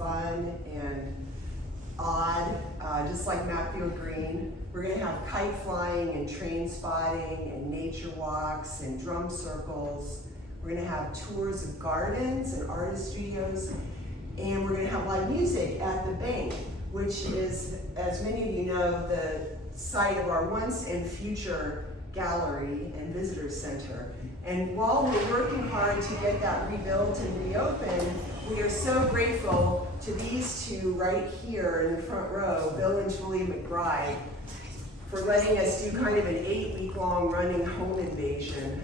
fun and odd, just like Matfield Green. We're going to have kite flying and train spotting and nature walks and drum circles. We're going to have tours of gardens and artist studios, and we're going to have live music at the bank, which is, as many of you know, the site of our once and future gallery and visitor center. And while we're working hard to get that rebuilt and reopened, we are so grateful to these two right here in the front row, Bill and Julie McBride, for letting us do kind of an 8-week-long running home invasion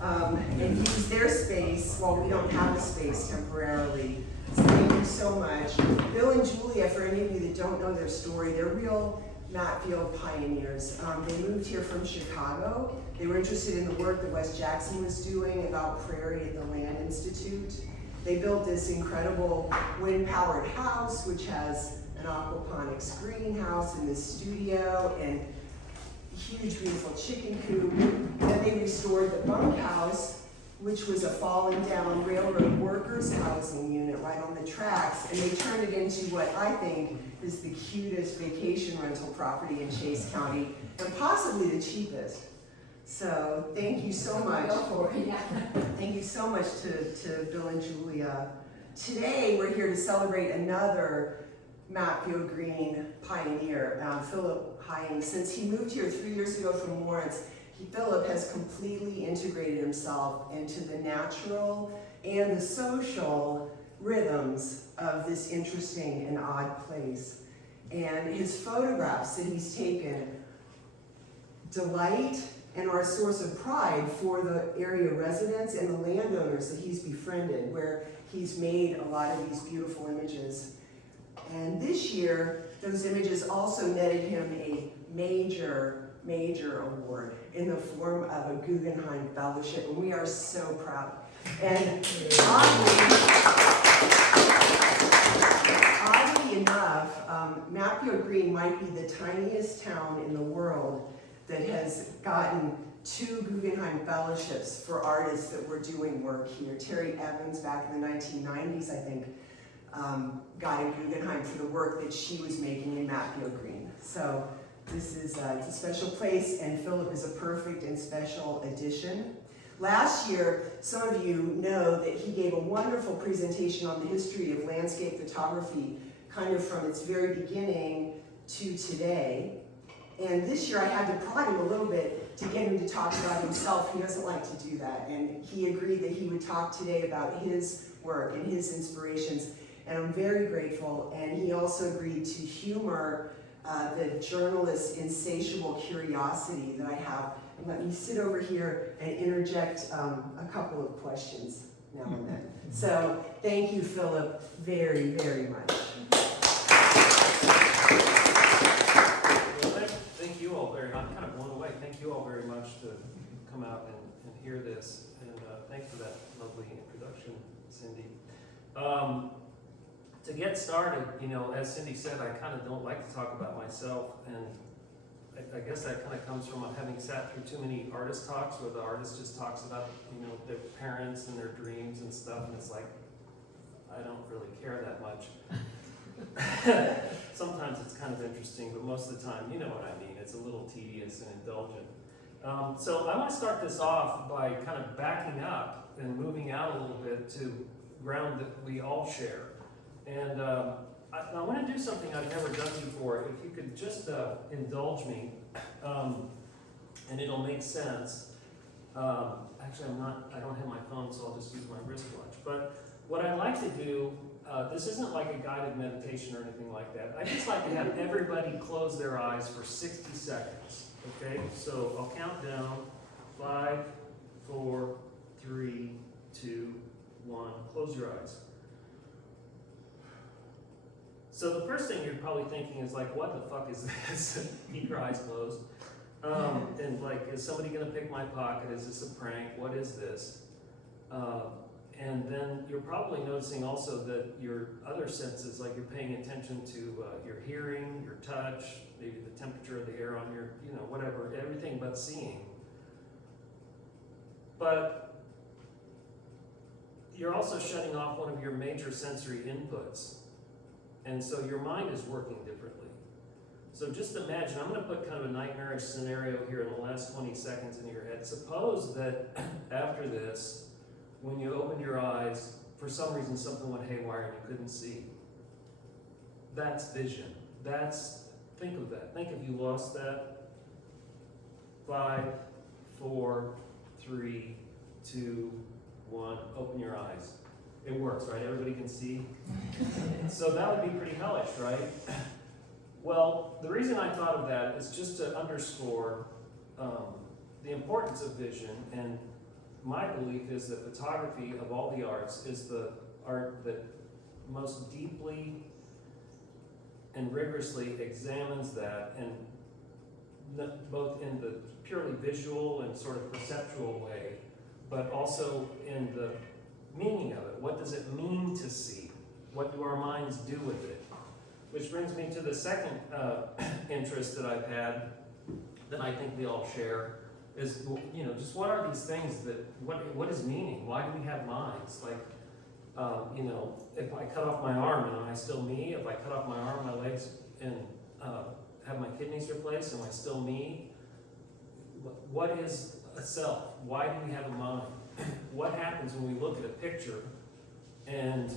and use their space while we don't have a space temporarily. So thank you so much. Bill and Julia, for any of you that don't know their story, they're real Matfield pioneers. They moved here from Chicago. They were interested in the work that Wes Jackson was doing about prairie at the Land Institute. They built this incredible wind-powered house, which has an aquaponics greenhouse in this studio and huge, beautiful chicken coop. Then they restored the bunkhouse, which was a fallen down railroad workers housing unit right on the tracks, and they turned it into what I think is the cutest vacation rental property in Chase County, and possibly the cheapest. So thank you so much. Thank you so much to Bill and Julia. Today we're here to celebrate another Matfield Green pioneer, Philip Hying. Since he moved here 3 years ago from Lawrence, Philip has completely integrated himself into the natural and the social rhythms of this interesting and odd place. And his photographs that he's taken delight and are a source of pride for the area residents and the landowners that he's befriended, where he's made a lot of these beautiful images. And this year, those images also netted him a major award in the form of a Guggenheim Fellowship, and we are so proud. And oddly enough, Matfield Green might be the tiniest town in the world that has gotten 2 Guggenheim Fellowships for artists that were doing work here. Terry Evans, back in the 1990s, I think, got a Guggenheim for the work that she was making in Matfield Green. So this is it's a special place, and Philip is a perfect and special addition. Last year, some of you know that he gave a wonderful presentation on the history of landscape photography, kind of from its very beginning to today. And this year I had to prod him a little bit to get him to talk about himself. He doesn't like to do that. And he agreed that he would talk today about his work and his inspirations. And I'm very grateful. And he also agreed to humor the journalist's insatiable curiosity that I have. And let me sit over here and interject a couple of questions now and then. So thank you, Philip, very, very much. Thank you all very much. I'm kind of blown away. Thank you all very much to come out and hear this. And thanks for that lovely introduction, Cindy. To get started, you know, as Cindy said, I kind of don't like to talk about myself, and I guess that kind of comes from having sat through too many artist talks where the artist just talks about, you know, their parents and their dreams and stuff, and it's like, I don't really care that much. Sometimes it's kind of interesting, but most of the time, you know what I mean, it's a little tedious and indulgent. So I want to start this off by kind of backing up and moving out a little bit to ground that we all share. And I want to do something I've never done before. If you could just indulge me, and it'll make sense. Actually, I don't have my phone, so I'll just use my wristwatch. But what I like to do, this isn't like a guided meditation or anything like that. I just like to have everybody close their eyes for 60 seconds. Okay, so I'll count down. 5, 4, 3, 2, 1. Close your eyes. So the first thing you're probably thinking is like, what the fuck is this? Keep your eyes closed. And like, is somebody gonna pick my pocket? Is this a prank? What is this? And then you're probably noticing also that your other senses, like you're paying attention to your hearing, your touch, maybe the temperature of the air on your, you know, whatever, everything but seeing. But you're also shutting off one of your major sensory inputs. And so your mind is working differently. So just imagine, I'm gonna put kind of a nightmarish scenario here in the last 20 seconds in your head. Suppose that after this, when you open your eyes, for some reason something went haywire and you couldn't see. That's vision. Think of that. Think if you lost that. 5, 4, 3, 2, 1, open your eyes. It works, right? Everybody can see? So that would be pretty hellish, right? Well, the reason I thought of that is just to underscore the importance of vision, and my belief is that photography, of all the arts, is the art that most deeply and rigorously examines that, and both in the purely visual and sort of perceptual way, but also in the meaning of it. What does it mean to see? What do our minds do with it? Which brings me to the second interest that I've had, that I think we all share, is, you know, just what are these things that, what is meaning? Why do we have minds? Like, you know, if I cut off my arm, am I still me? If I cut off my arm, my legs, and have my kidneys replaced, am I still me? What is a self? Why do we have a mind? What happens when we look at a picture and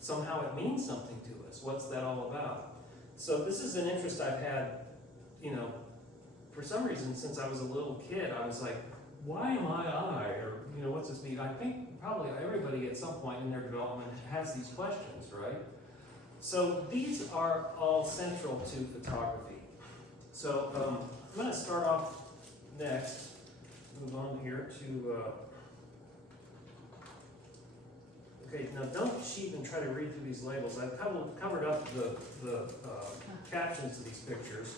somehow it means something to us? What's that all about? So this is an interest I've had, you know, for some reason since I was a little kid. I was like, why am I? Or, you know, what's this mean? I think probably everybody at some point in their development has these questions, right? So these are all central to photography. So I'm going to start off next, move on here to, okay, now don't cheat and try to read through these labels. I've covered up the captions to these pictures,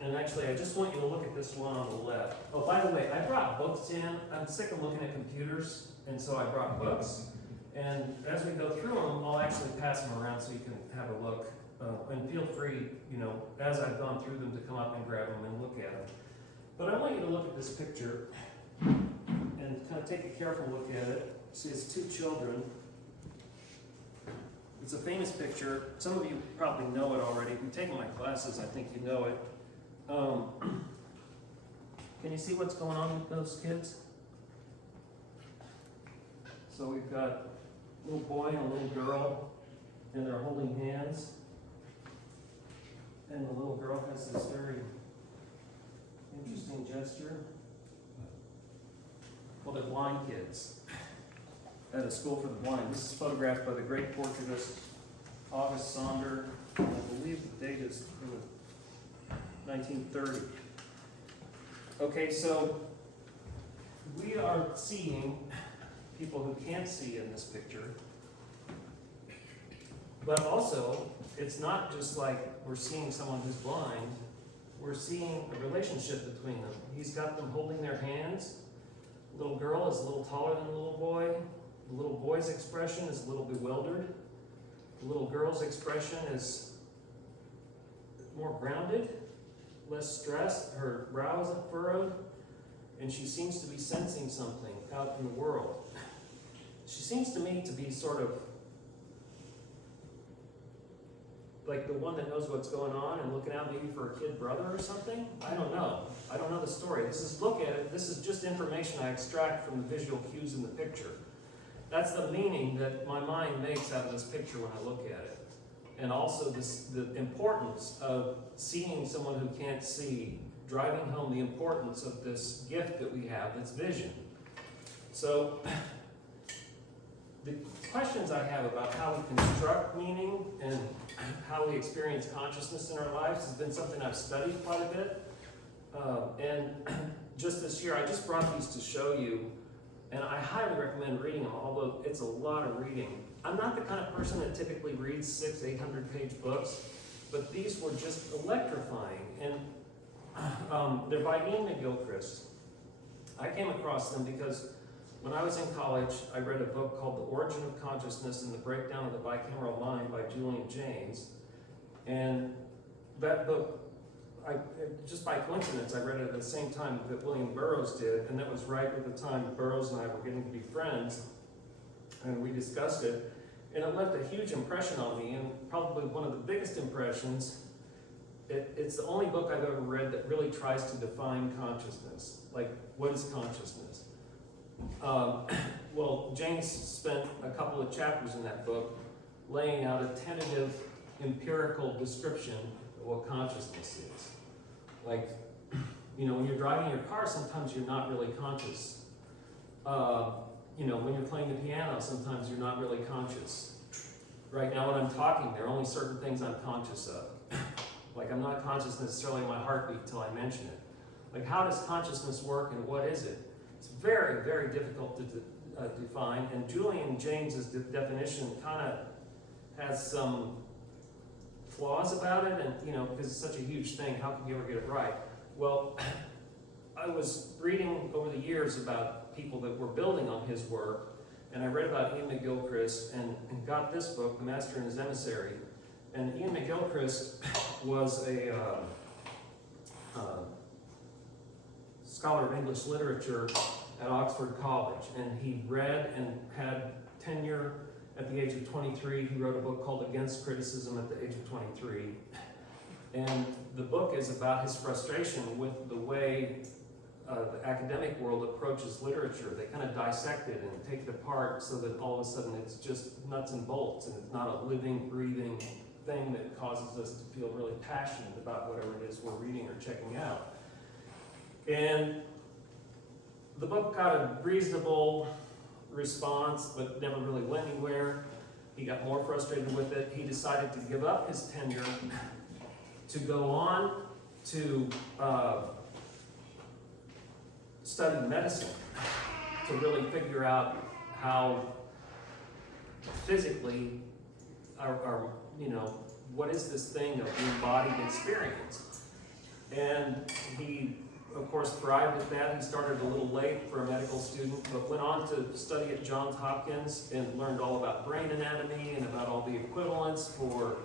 and actually I just want you to look at this one on the left. Oh, by the way, I brought books in. I'm sick of looking at computers, and so I brought books. And as we go through them, I'll actually pass them around so you can have a look. And feel free, you know, as I've gone through them, to come up and grab them and look at them. But I want you to look at this picture and kind of take a careful look at it. See, it's two children. It's a famous picture. Some of you probably know it already. If you've taken my classes, I think you know it. Can you see what's going on with those kids? So we've got a little boy and a little girl, and they're holding hands. And the little girl has this very interesting gesture. Well, they're blind kids at a school for the blind. This is photographed by the great portraitist August Sonder. I believe the date is 1930. Okay, so we are seeing people who can't see in this picture, but also it's not just like we're seeing someone who's blind, we're seeing a relationship between them. He's got them holding their hands. The little girl is a little taller than the little boy. The little boy's expression is a little bewildered. The little girl's expression is more grounded, less stressed. Her brow isn't furrowed, and she seems to be sensing something out in the world. She seems to me to be sort of like the one that knows what's going on and looking out maybe for a kid brother or something. I don't know. I don't know the story. Look at it. This is just information I extract from the visual cues in the picture. That's the meaning that my mind makes out of this picture when I look at it. And also the importance of seeing someone who can't see, driving home the importance of this gift that we have, that's vision. So the questions I have about how we construct meaning and how we experience consciousness in our lives has been something I've studied quite a bit. And just this year, I just brought these to show you, and I highly recommend reading them, although it's a lot of reading. I'm not the kind of person that typically reads 600-800 page books, but these were just electrifying. And they're by Ian McGilchrist. I came across them because when I was in college, I read a book called The Origin of Consciousness and the Breakdown of the Bicameral Mind by Julian Jaynes. And that book, just by coincidence, I read it at the same time that William Burroughs did, and that was right at the time Burroughs and I were getting to be friends, and we discussed it, and it left a huge impression on me, and probably one of the biggest impressions. It's the only book I've ever read that really tries to define consciousness. Like, what is consciousness? Well, James spent a couple of chapters in that book laying out a tentative empirical description of what consciousness is. Like, when you're driving your car, sometimes you're not really conscious. When you're playing the piano, sometimes you're not really conscious. Right now when I'm talking, there are only certain things I'm conscious of. Like, I'm not conscious necessarily of my heartbeat until I mention it. Like, how does consciousness work and what is it? It's very, very difficult to define, and Julian James's definition kind of has some flaws about it, and because it's such a huge thing, how can you ever get it right? Well, I was reading over the years about people that were building on his work, and I read about Ian McGilchrist and got this book, The Master and His Emissary. And Ian McGilchrist was a scholar of English literature at Oxford College, and he read and had tenure at the age of 23. He wrote a book called Against Criticism at the age of 23. And the book is about his frustration with the way the academic world approaches literature. They kind of dissect it and take it apart so that all of a sudden it's just nuts and bolts, and it's not a living, breathing thing that causes us to feel really passionate about whatever it is we're reading or checking out. And the book got a reasonable response, but never really went anywhere. He got more frustrated with it. He decided to give up his tenure to go on to study medicine, to really figure out how physically what is this thing of the embodied experience. And he, of course, thrived at that. He started a little late for a medical student, but went on to study at Johns Hopkins and learned all about brain anatomy and about all the equivalents for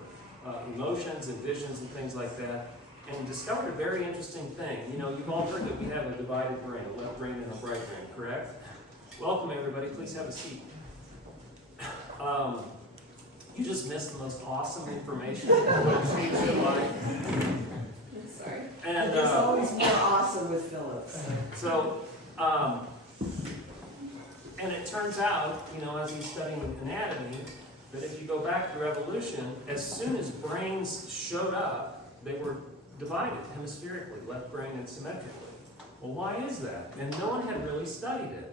emotions and visions and things like that, and discovered a very interesting thing. You've all heard that we have a divided brain, a left brain and a right brain, correct? Welcome, everybody. Please have a seat. You just missed the most awesome information that will change your life. Sorry. And it's always more awesome with Phillips. And it turns out, as he's studying anatomy, that if you go back through evolution, as soon as brains showed up, they were divided hemispherically, left brain and symmetrically. Well, why is that? And no one had really studied it.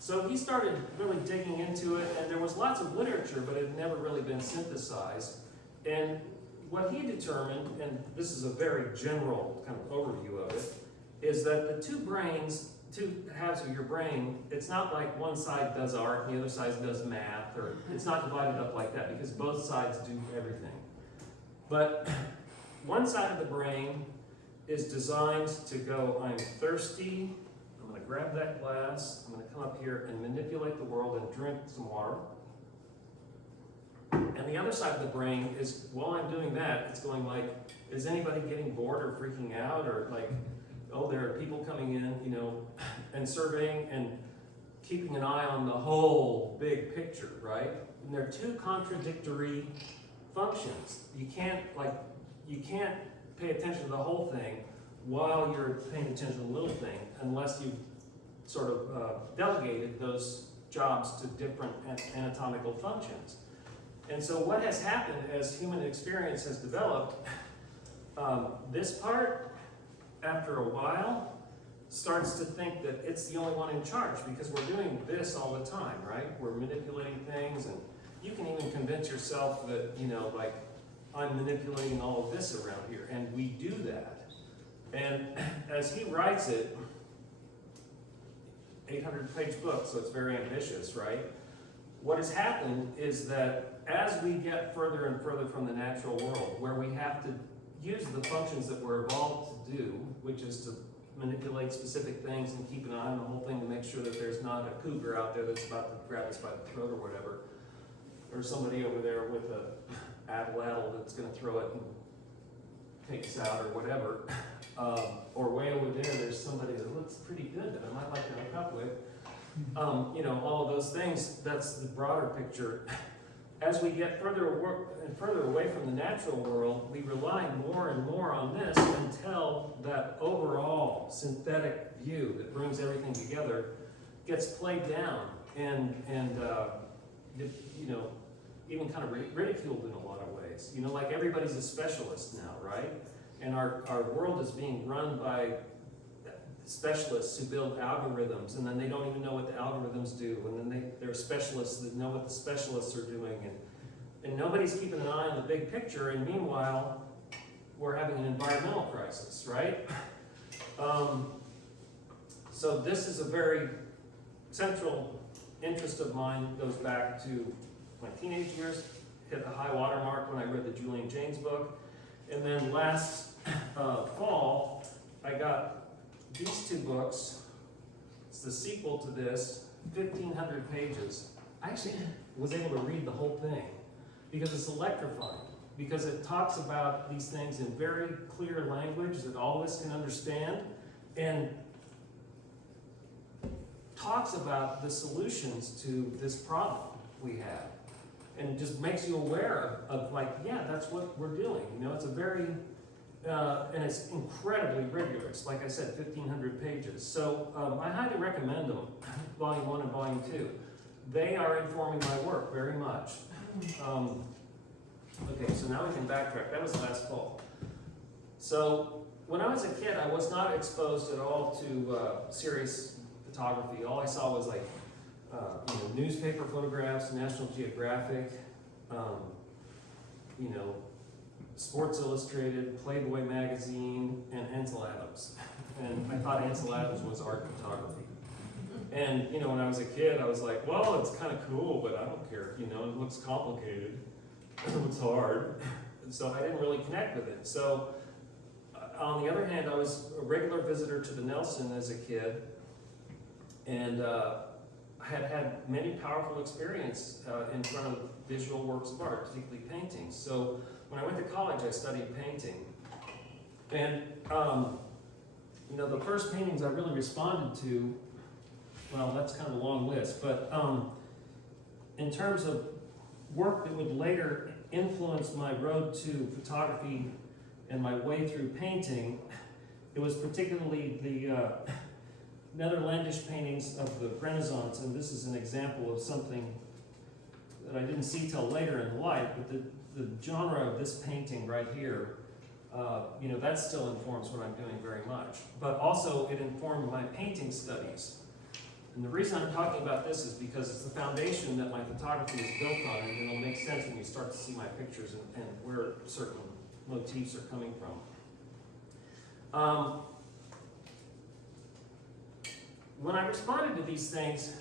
So he started really digging into it, and there was lots of literature, but it had never really been synthesized. And what he determined, and this is a very general kind of overview of it, is that the two halves of your brain, it's not like one side does art and the other side does math, or it's not divided up like that, because both sides do everything. But one side of the brain is designed to go, I'm thirsty, I'm going to grab that glass, I'm going to come up here and manipulate the world and drink some water. And the other side of the brain is, while I'm doing that, it's going like, is anybody getting bored or freaking out, or like, oh, there are people coming in, and surveying and keeping an eye on the whole big picture, right? And they're two contradictory functions. You can't pay attention to the whole thing while you're paying attention to the little thing, unless you've sort of delegated those jobs to different anatomical functions. And so what has happened as human experience has developed, this part, after a while, starts to think that it's the only one in charge, because we're doing this all the time, right? We're manipulating things, and you can even convince yourself that, I'm manipulating all of this around here, and we do that. And as he writes it, 800-page book, so it's very ambitious, right? What has happened is that as we get further and further from the natural world, where we have to use the functions that we're evolved to do, which is to manipulate specific things and keep an eye on the whole thing to make sure that there's not a cougar out there that's about to grab us by the throat or whatever, or somebody over there with a atlatl that's going to throw it takes out or whatever. Or way over there's somebody that looks pretty good that I might like to hook up with. You know, all of those things, that's the broader picture. As we get further away from the natural world, we rely more and more on this until that overall synthetic view that brings everything together gets played down and you know, even kind of ridiculed in a lot of ways. You know, like everybody's a specialist now, right? And our world is being run by specialists who build algorithms, and then they don't even know what the algorithms do, and then there are specialists that know what the specialists are doing, and nobody's keeping an eye on the big picture, and meanwhile, we're having an environmental crisis, right? So this is a very central interest of mine, goes back to my teenage years, hit the high water mark when I read the Julian Jaynes book, and then last fall, I got these two books. It's the sequel to this, 1,500 pages. I actually was able to read the whole thing because it's electrifying, because it talks about these things in very clear language that all of us can understand, and talks about the solutions to this problem we have, and just makes you aware of like, yeah, that's what we're doing. You know, it's a very, and it's incredibly rigorous. Like I said, 1,500 pages. So I highly recommend them, Volume 1 and Volume 2. They are informing my work very much. Okay, so now we can backtrack. That was last fall. So when I was a kid, I was not exposed at all to serious photography. All I saw was like you know, newspaper photographs, National Geographic, you know, Sports Illustrated, Playboy magazine, and Ansel Adams. And I thought Ansel Adams was art photography. And you know, when I was a kid, I was like, well, it's kind of cool, but I don't care. You know, it looks complicated, it looks hard. And so I didn't really connect with it. So on the other hand, I was a regular visitor to the Nelson as a kid, and had many powerful experience in front of visual works of art, particularly paintings. So when I went to college, I studied painting. And you know, the first paintings I really responded to, well, that's kind of a long list, but in terms of work that would later influence my road to photography and my way through painting, it was particularly the Netherlandish paintings of the Renaissance, and this is an example of something that I didn't see till later in life, but the genre of this painting right here, you know, that still informs what I'm doing very much. But also it informed my painting studies. And the reason I'm talking about this is because it's the foundation that my photography is built on, and it'll make sense when you start to see my pictures and where certain motifs are coming from. When I responded to these things,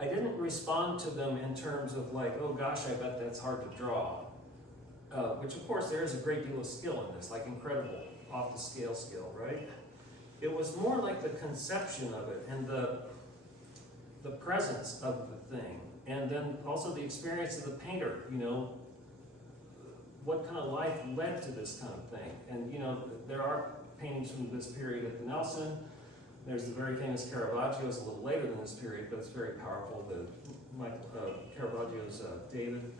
I didn't respond to them in terms of like, oh gosh, I bet that's hard to draw. Which of course there is a great deal of skill in this, like incredible off the scale skill, right? It was more like the conception of it and the presence of the thing, and then also the experience of the painter, you know, what kind of life led to this kind of thing. And you know, there are paintings from this period at the Nelson. There's the very famous Caravaggio's a little later than this period, but it's very powerful, the Caravaggio's David.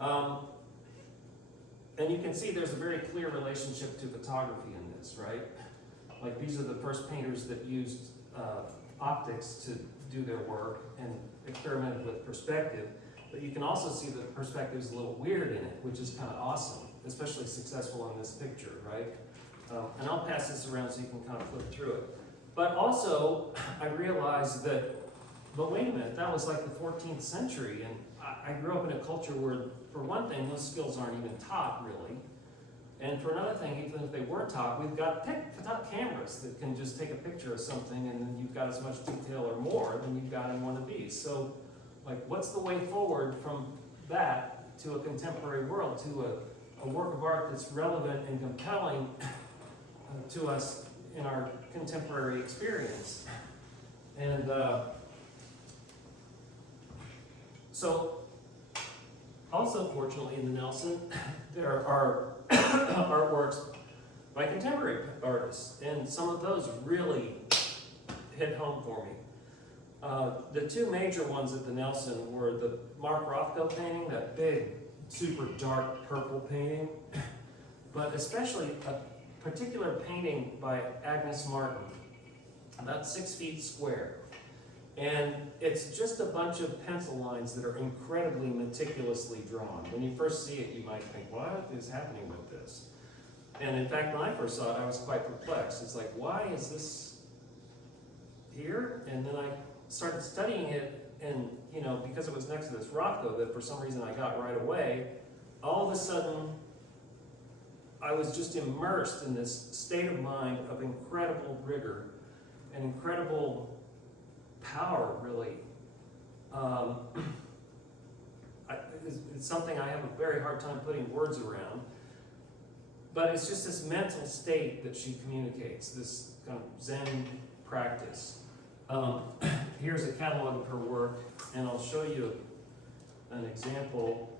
And you can see there's a very clear relationship to photography in this, right? Like these are the first painters that used optics to do their work and experimented with perspective. But you can also see that the perspective is a little weird in it, which is kind of awesome, especially successful in this picture, right? And I'll pass this around so you can kind of flip through it. But also, I realized that, but wait a minute, that was like the 14th century, and I grew up in a culture where, for one thing, those skills aren't even taught, really. And for another thing, even if they were taught, we've got cameras that can just take a picture of something, and then you've got as much detail or more than you've got in one of these. So, like, what's the way forward from that to a contemporary world, to a work of art that's relevant and compelling to us in our contemporary experience? And so Also, fortunately, in the Nelson, there are artworks by contemporary artists, and some of those really hit home for me. The two major ones at the Nelson were the Mark Rothko painting, that big, super dark purple painting, but especially a particular painting by Agnes Martin, about 6 feet square. And it's just a bunch of pencil lines that are incredibly meticulously drawn. When you first see it, you might think, what is happening with this? And in fact, when I first saw it, I was quite perplexed. It's like, why is this here? And then I started studying it, and because it was next to this Rothko that for some reason I got right away, all of a sudden, I was just immersed in this state of mind of incredible rigor and incredible power, really. It's something I have a very hard time putting words around, but it's just this mental state that she communicates, this kind of Zen practice. Here's a catalog of her work, and I'll show you an example.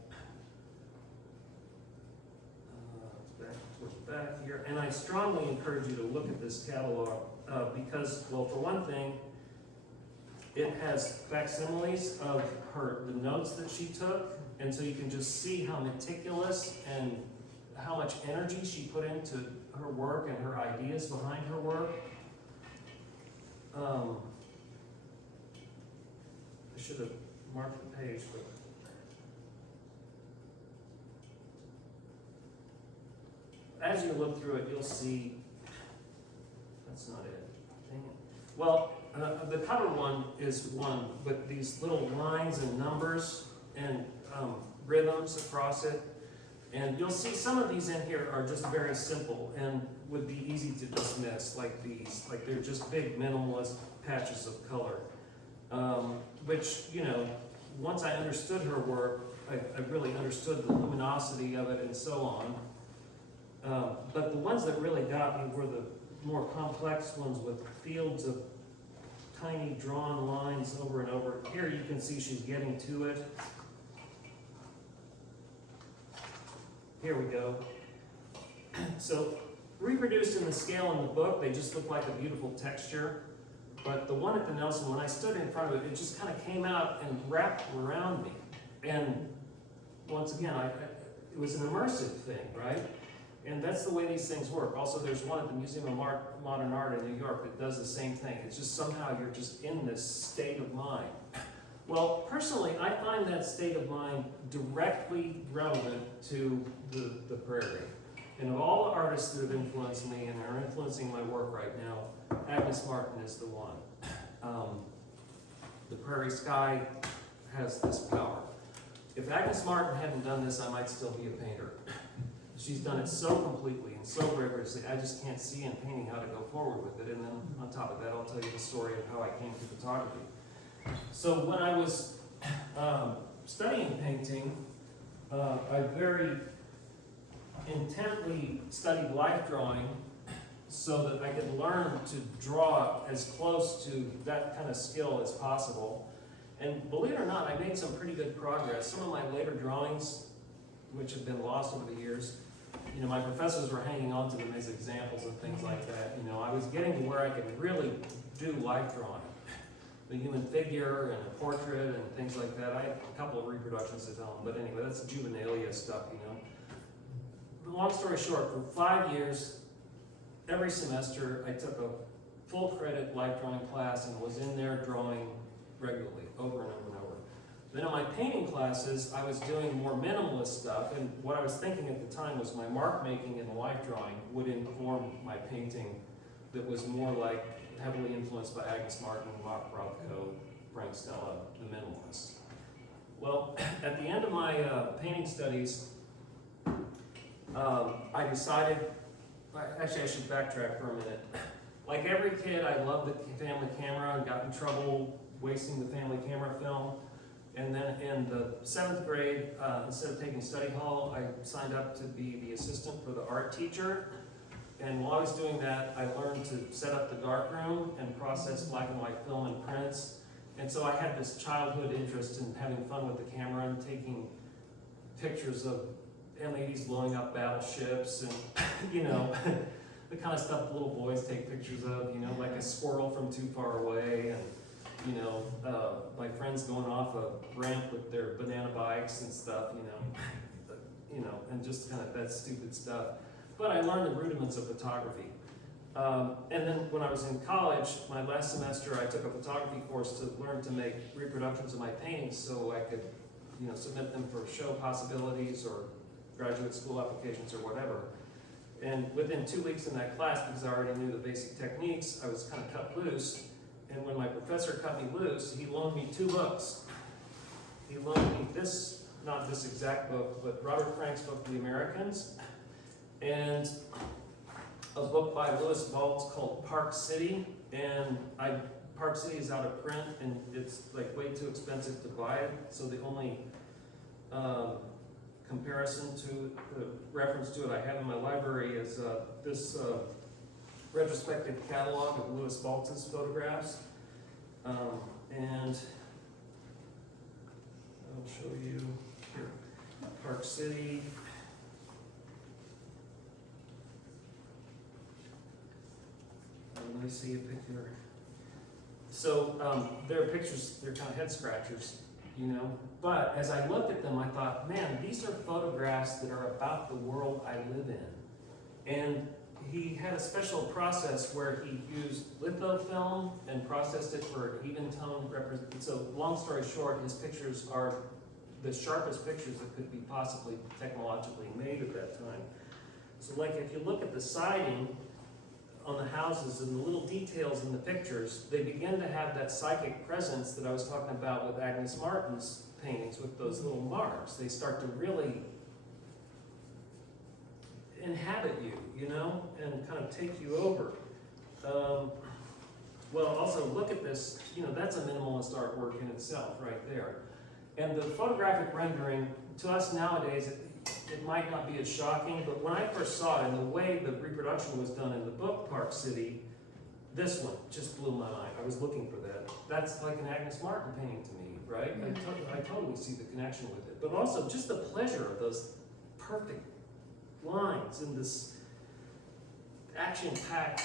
Towards the back here, and I strongly encourage you to look at this catalog because, well, for one thing, it has facsimiles of the notes that she took, and so you can just see how meticulous and how much energy she put into her work and her ideas behind her work. I should have marked the page, but as you look through it, you'll see, that's not it, dang it. Well, the cover one is one with these little lines and numbers and rhythms across it. And you'll see some of these in here are just very simple and would be easy to dismiss, like these. Like they're just big minimalist patches of color. Which, once I understood her work, I really understood the luminosity of it and so on. But the ones that really got me were the more complex ones with fields of tiny drawn lines over and over. Here you can see she's getting to it. Here we go. So reproduced in the scale in the book, they just look like a beautiful texture. But the one at the Nelson, when I stood in front of it, it just kind of came out and wrapped around me. And once again, it was an immersive thing, right? And that's the way these things work. Also, there's one at the Museum of Modern Art in New York that does the same thing. It's just somehow you're just in this state of mind. Well, personally, I find that state of mind directly relevant to the prairie. And of all the artists that have influenced me and are influencing my work right now, Agnes Martin is the one. The prairie sky has this power. If Agnes Martin hadn't done this, I might still be a painter. She's done it so completely and so rigorously, I just can't see in painting how to go forward with it. And then on top of that, I'll tell you the story of how I came to photography. So when I was studying painting, I very intently studied life drawing so that I could learn to draw as close to that kind of skill as possible. And believe it or not, I made some pretty good progress. Some of my later drawings, which have been lost over the years, my professors were hanging on to them as examples and things like that. I was getting to where I could really do life drawing. The human figure and a portrait and things like that. I have a couple of reproductions at home, but anyway, that's juvenilia stuff, Long story short, for 5 years, every semester, I took a full credit life drawing class and was in there drawing regularly, over and over and over. Then in my painting classes, I was doing more minimalist stuff, and what I was thinking at the time was my mark making and life drawing would inform my painting that was more like heavily influenced by Agnes Martin, Mark Rothko, Frank Stella, the minimalists. Well, at the end of my painting studies, I decided, actually I should backtrack for a minute. Like every kid, I loved the family camera and got in trouble wasting the family camera film. And then in the 7th grade, instead of taking study hall, I signed up to be the assistant for the art teacher. And while I was doing that, I learned to set up the darkroom and process black and white film and prints. And so I had this childhood interest in having fun with the camera and taking pictures of M80s blowing up battleships and, you know, the kind of stuff little boys take pictures of, you know, like a squirrel from too far away, and, you know, my friends going off a ramp with their banana bikes and stuff, you know, and just kind of that stupid stuff. But I learned the rudiments of photography. And then when I was in college, my last semester, I took a photography course to learn to make reproductions of my paintings so I could, you know, submit them for show possibilities or graduate school applications or whatever. And within 2 weeks in that class, because I already knew the basic techniques, I was kind of cut loose. And when my professor cut me loose, he loaned me 2 books. He loaned me this, not this exact book, but Robert Frank's book, The Americans, and a book by Louis Baltz called Park City. And Park City is out of print, and it's like way too expensive to buy it. So the only comparison to the reference to it I have in my library is this retrospective catalog of Louis Baltz's photographs. And I'll show you here, Park City. Let me see a picture. So there are pictures, they're kind of head scratchers, you know. But as I looked at them, I thought, man, these are photographs that are about the world I live in. And he had a special process where he used lithofilm and processed it for an even tone representation. So long story short, his pictures are the sharpest pictures that could be possibly technologically made at that time. So like if you look at the siding on the houses and the little details in the pictures, they begin to have that psychic presence that I was talking about with Agnes Martin's paintings, with those little marks. They start to really inhabit you, you know, and kind of take you over. Well, also look at this, you know, that's a minimalist artwork in itself right there. And the photographic rendering, to us nowadays, it might not be as shocking, but when I first saw it and the way the reproduction was done in the book Park City, this one just blew my mind. I was looking for that. That's like an Agnes Martin painting to me, right? I totally see the connection with it. But also just the pleasure of those perfect lines in this action-packed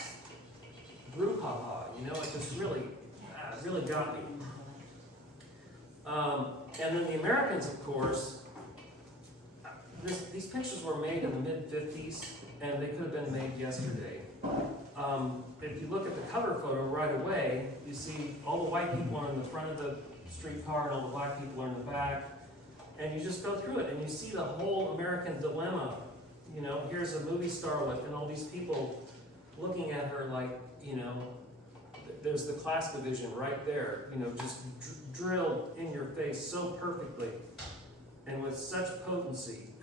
brouhaha, you know, it just really got me. And then the Americans, of course, these pictures were made in the mid-50s, and they could have been made yesterday. If you look at the cover photo right away, you see all the white people are in the front of the streetcar and all the black people are in the back, and you just go through it, and you see the whole American dilemma. You know, here's a movie starlet, and all these people looking at her like, you know, there's the class division right there, you know, just drilled in your face so perfectly and with such potency.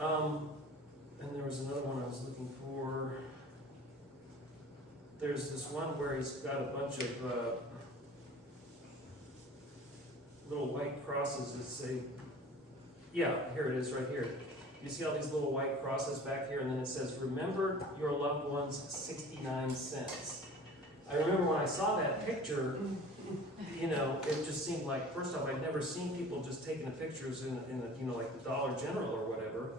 And there was another one I was looking for. There's this one where he's got a bunch of little white crosses that say, yeah, here it is right here. You see all these little white crosses back here, and then it says, remember your loved ones 69 cents. I remember when I saw that picture, you know, it just seemed like, first off, I'd never seen people just taking the pictures in a, you know, like the Dollar General or whatever.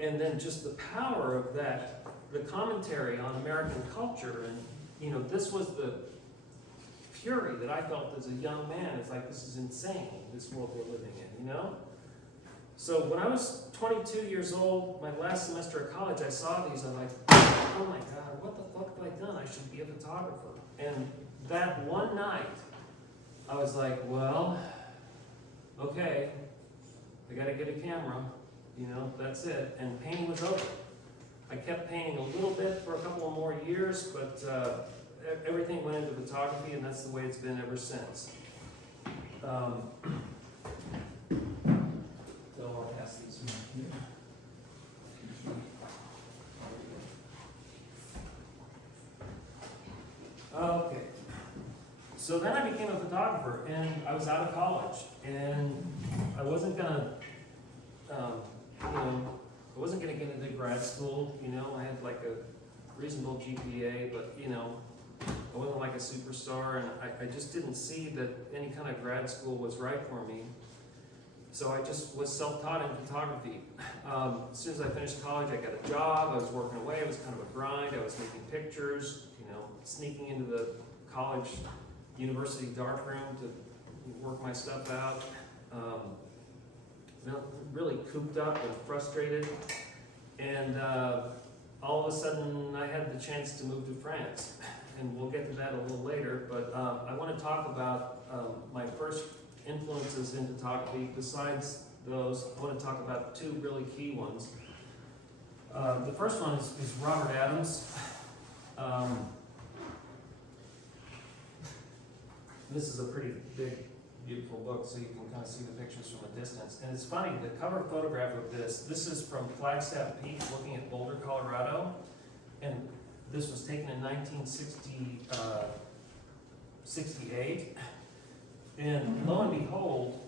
And then just the power of that, the commentary on American culture, and, you know, this was the fury that I felt as a young man. It's like, this is insane, this world we're living in, you know? So when I was 22 years old, my last semester of college, I saw these, I'm like, oh my God, what the fuck have I done? I should be a photographer. And that one night, I was like, well, okay, I gotta get a camera, you know, that's it. And painting was over. I kept painting a little bit for a couple of more years, but everything went into photography, and that's the way it's been ever since. So I'll pass these around here. Okay. So then I became a photographer, and I was out of college, and I wasn't gonna, you know, I wasn't gonna get into grad school. You know, I had like a reasonable GPA, but you know, I wasn't like a superstar, and I just didn't see that any kind of grad school was right for me. So I just was self-taught in photography. As soon as I finished college, I got a job. I was working away. It was kind of a grind. I was making pictures, sneaking into the college, university darkroom to work my stuff out. Really cooped up and frustrated. And all of a sudden, I had the chance to move to France. And we'll get to that a little later. But I want to talk about my first influences in photography. Besides those, I want to talk about two really key ones. The first one is Robert Adams. This is a pretty big, beautiful book, so you can kind of see the pictures from a distance. And it's funny, the cover photograph of this is from Flagstaff Peak, looking at Boulder, Colorado. And this was taken in 1968. And lo and behold,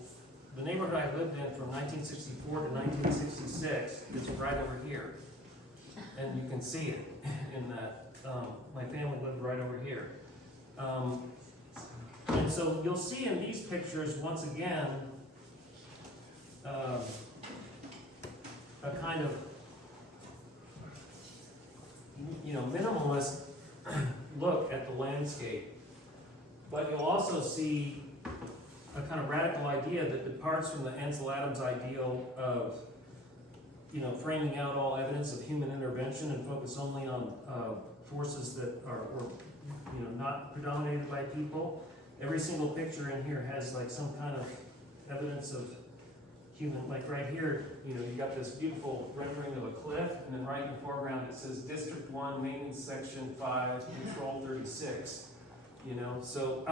the neighborhood I lived in from 1964 to 1966 is right over here. And you can see it in that. My family lived right over here. And so you'll see in these pictures, once again, a kind of, minimalist look at the landscape. But you'll also see a kind of radical idea that departs from the Ansel Adams ideal of, framing out all evidence of human intervention and focus only on forces that were not predominated by people. Every single picture in here has like some kind of evidence of human, like right here, you got this beautiful rendering of a cliff, and then right in the foreground it says District 1, Maintenance Section 5, Control 36. So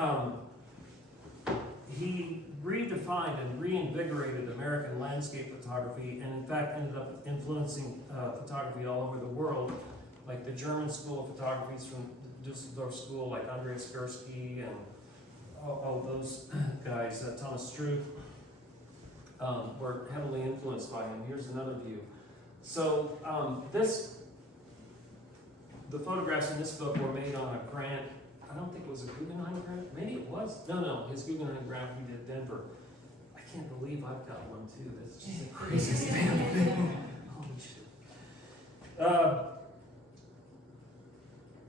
he redefined and reinvigorated American landscape photography, and in fact ended up influencing photography all over the world, like the German school of photography from the Dusseldorf school, like Andreas Gursky and all those guys, Thomas Struve, were heavily influenced by him. Here's another view. So the photographs in this book were made on a grant. I don't think it was a Guggenheim grant. Maybe it was. No, his Guggenheim grant he did Denver. I can't believe I've got one too. That's just the craziest damn thing. Holy shit.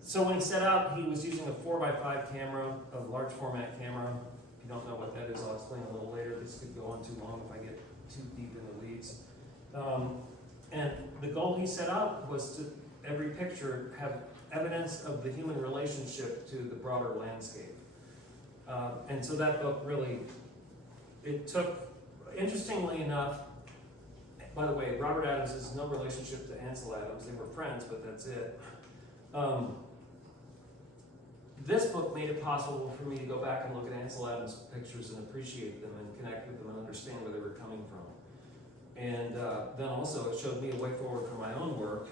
So when he set out, he was using a 4x5 camera, a large format camera. If you don't know what that is, I'll explain a little later. This could go on too long if I get too deep in the weeds. And the goal he set out was to every picture have evidence of the human relationship to the broader landscape. And so that book really, it took, interestingly enough, by the way, Robert Adams has no relationship to Ansel Adams. They were friends, but that's it. This book made it possible for me to go back and look at Ansel Adams' pictures and appreciate them and connect with them and understand where they were coming from. And then also it showed me a way forward for my own work.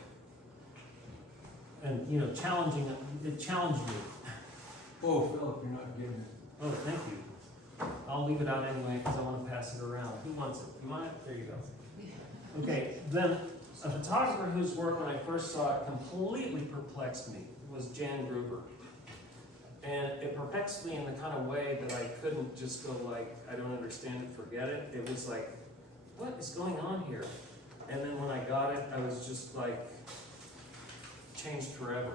And it challenged me. Oh, Philip, you're not getting it. Oh, thank you. I'll leave it out anyway because I want to pass it around. Who wants it? You want it? There you go. Okay, then a photographer whose work when I first saw it completely perplexed me was Jan Gruber. And it perplexed me in the kind of way that I couldn't just go like, I don't understand it, forget it. It was like, what is going on here? And then when I got it, I was just like, changed forever.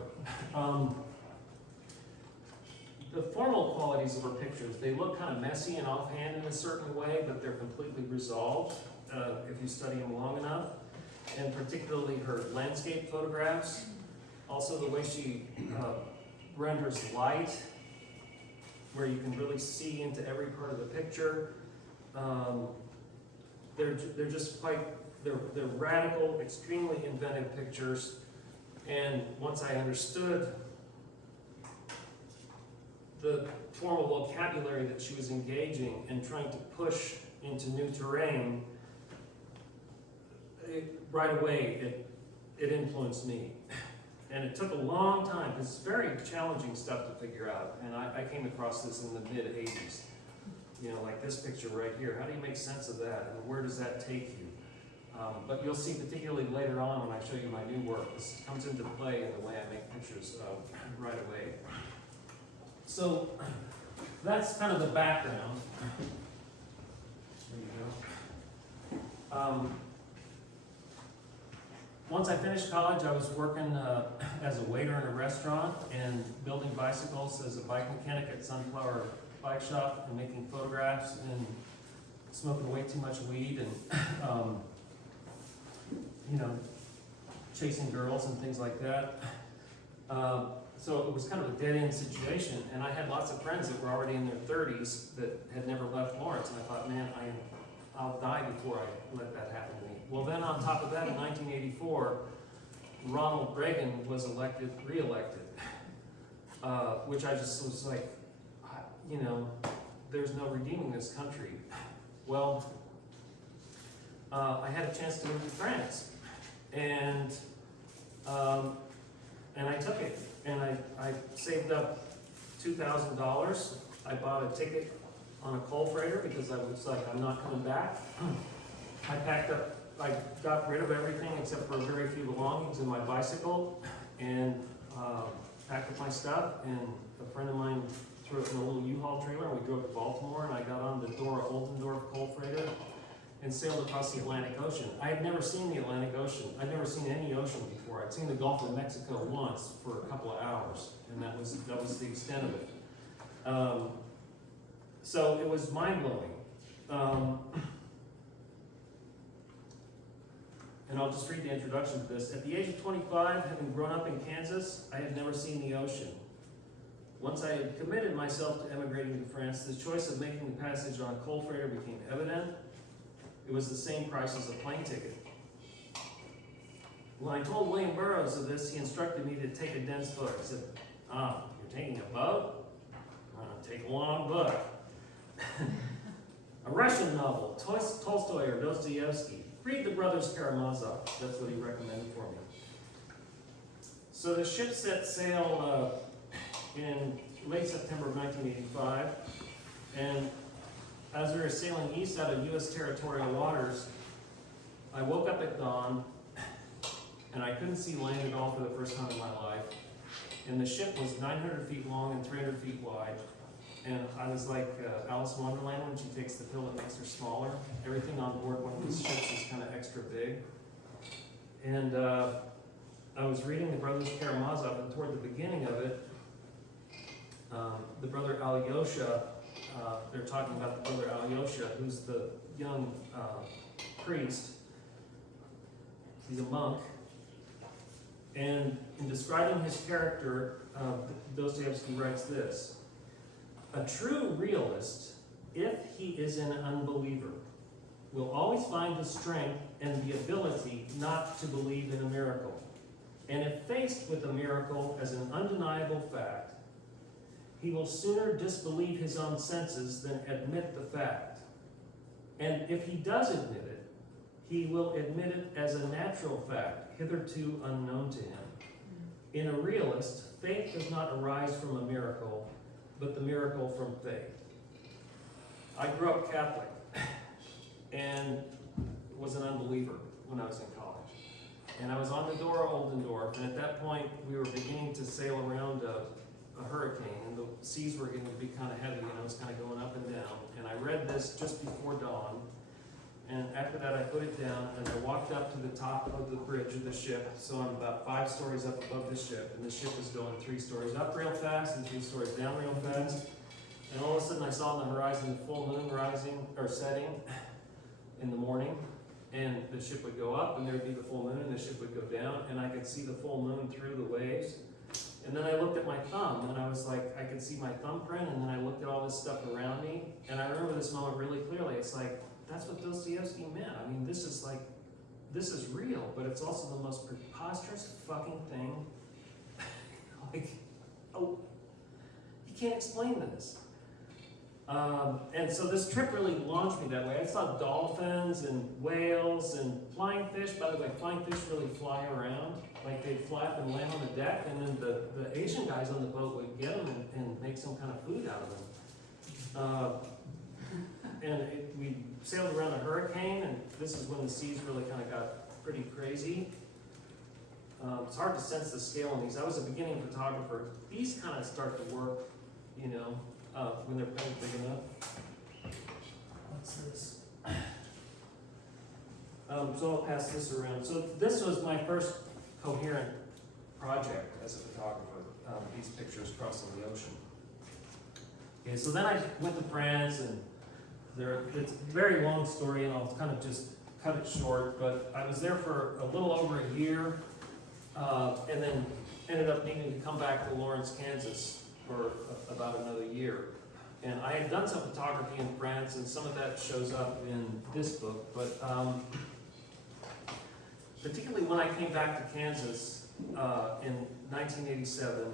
The formal qualities of her pictures, they look kind of messy and offhand in a certain way, but they're completely resolved if you study them long enough. And particularly her landscape photographs, also the way she renders light, where you can really see into every part of the picture. They're just quite, they're radical, extremely inventive pictures. And once I understood the formal vocabulary that she was engaging and trying to push into new terrain, right away it influenced me. And it took a long time, because it's very challenging stuff to figure out. And I came across this in the mid-'80s. Like this picture right here. How do you make sense of that? And where does that take you? But you'll see particularly later on when I show you my new work, this comes into play in the way I make pictures right away. So that's kind of the background. There you Once I finished college, I was working as a waiter in a restaurant and building bicycles as a bike mechanic at Sunflower Bike Shop and making photographs and smoking way too much weed and, you know, chasing girls and things like that. So it was kind of a dead-end situation, and I had lots of friends that were already in their 30s that had never left Lawrence, and I thought, man, I'll die before I let that happen to me. Well, then on top of that, in 1984, Ronald Reagan was re-elected, which I just was like, you know, there's no redeeming this country. Well, I had a chance to move to France, and I took it, and I saved up $2,000. I bought a ticket on a coal freighter because I was like, I'm not coming back. I packed up, I got rid of everything except for very few belongings in my bicycle, and packed up my stuff, and a friend of mine threw it in a little U-Haul trailer, and we drove to Baltimore, and I got on the Dora Oldendorf coal freighter and sailed across the Atlantic Ocean. I had never seen the Atlantic Ocean. I'd never seen any ocean before. I'd seen the Gulf of Mexico once for a couple of hours, and that was the extent of it. So it was mind-blowing. And I'll just read the introduction to this. At the age of 25, having grown up in Kansas, I had never seen the ocean. Once I had committed myself to emigrating to France, the choice of making the passage on a coal freighter became evident. It was the same price as a plane ticket. When I told William Burroughs of this, he instructed me to take a dense book. He said, you're taking a boat? Take a long book. A Russian novel, Tolstoy or Dostoevsky. Read the Brothers Karamazov. That's what he recommended for me. So the ship set sail in late September of 1985, and as we were sailing east out of U.S. territorial waters, I woke up at dawn, and I couldn't see land at all for the first time in my life. And the ship was 900 feet long and 300 feet wide. And I was like Alice in Wonderland when she takes the pill that makes her smaller. Everything on board one of these ships is kind of extra big. And I was reading the Brothers Karamazov, and toward the beginning of it, the brother Alyosha, they're talking about the brother Alyosha, who's the young priest. He's a monk. And in describing his character, Dostoevsky writes this: a true realist, if he is an unbeliever, will always find the strength and the ability not to believe in a miracle. And if faced with a miracle as an undeniable fact, he will sooner disbelieve his own senses than admit the fact. And if he does admit it, he will admit it as a natural fact, hitherto unknown to him. In a realist, faith does not arise from a miracle, but the miracle from faith. I grew up Catholic and was an unbeliever when I was in college. And I was on the Dora Oldendorf, and at that point we were beginning to sail around a hurricane, and the seas were getting to be kind of heavy, and I was kind of going up and down. And I read this just before dawn, and after that I put it down, and I walked up to the top of the bridge of the ship. So I'm about 5 stories up above the ship, and the ship is going 3 stories up real fast and 3 stories down real fast. And all of a sudden I saw on the horizon the full moon rising or setting in the morning, and the ship would go up, and there would be the full moon, and the ship would go down, and I could see the full moon through the waves. And then I looked at my thumb, and I was like, I could see my thumbprint, and then I looked at all this stuff around me, and I remember this moment really clearly. It's like, that's what Dostoevsky meant. I mean, this is real, but it's also the most preposterous fucking thing. Like, oh, you can't explain this. And so this trip really launched me that way. I saw dolphins and whales and flying fish. By the way, flying fish really fly around. Like they'd flap and land on the deck, and then the Asian guys on the boat would get them and make some kind of food out of them. And we sailed around a hurricane, and this is when the seas really kind of got pretty crazy. It's hard to sense the scale on these. I was a beginning photographer. These kind of start to work, you know, when they're kind of big enough. What's this? So I'll pass this around. So this was my first coherent project as a photographer, these pictures crossing the ocean. Okay, so then I went to France, and it's a very long story, and I'll kind of just cut it short, but I was there for a little over a year, and then ended up needing to come back to Lawrence, Kansas for about another year. And I had done some photography in France, and some of that shows up in this book, but particularly when I came back to Kansas in 1987,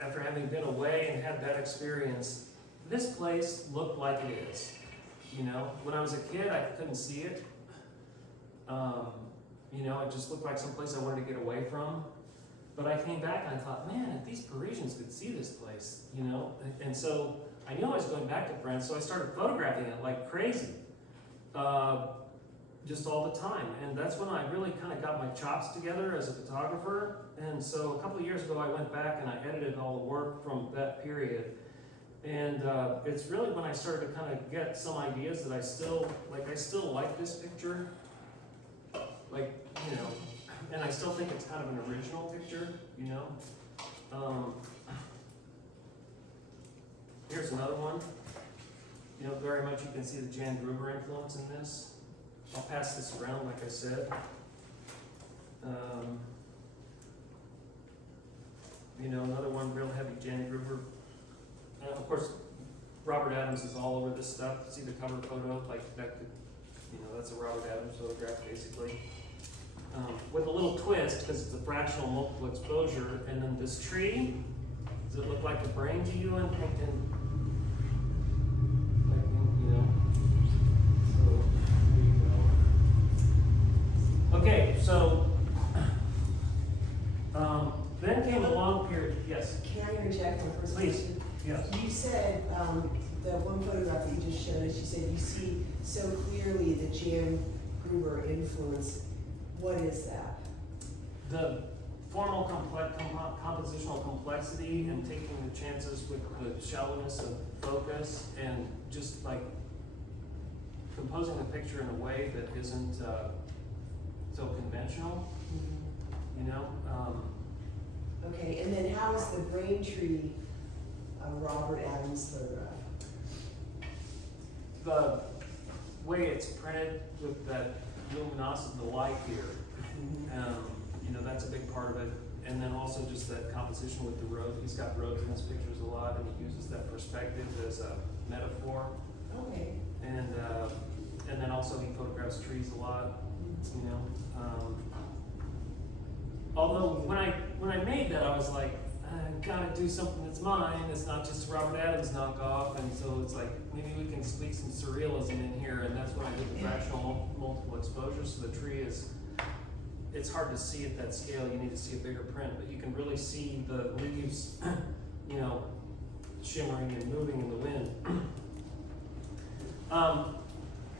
after having been away and had that experience, this place looked like it is. You know, when I was a kid, I couldn't see it. You know, it just looked like some place I wanted to get away from. But I came back and I thought, man, if these Parisians could see this place, you know? And so I knew I was going back to France, so I started photographing it like crazy. Just all the time. And that's when I really kind of got my chops together as a photographer. And so a couple of years ago, I went back and I edited all the work from that period. And it's really when I started to kind of get some ideas that I still like this picture. Like, you know, and I still think it's kind of an original picture, you know. Here's another one. You know, very much you can see the Jan Gruber influence in this. I'll pass this around, like I said. You know, another one, real heavy Jan Gruber. And of course, Robert Adams is all over this stuff. See the cover photo, like that could, you know, that's a Robert Adams photograph, basically. With a little twist, because it's a fractional multiple exposure. And then this tree, does it look like a brain to you? And you know. So, there you go. Okay, so then came a long period. Yes. Can I interject my first Please. question? Yes. You said the one photograph that you just showed us, you said you see so clearly the Jan Gruber influence. What is that? The formal compositional complexity and taking the chances with the shallowness of focus and just like composing the picture in a way that isn't so conventional, you know? Okay, and then how is the Braintree Robert Adams photograph? The way it's printed with that luminosity, the light here, you know, that's a big part of it. And then also just that composition with the road. He's got roads in his pictures a lot, and he uses that perspective as a metaphor. Okay. And then also he photographs trees a lot, you know. Although when I made that, I was like, I gotta do something that's mine. It's not just Robert Adams knockoff, and so it's like maybe we can squeak some surrealism in here, and that's when I did the fractional multiple exposure. So the tree is, it's hard to see at that scale. You need to see a bigger print, but you can really see the leaves, you know, shimmering and moving in the wind.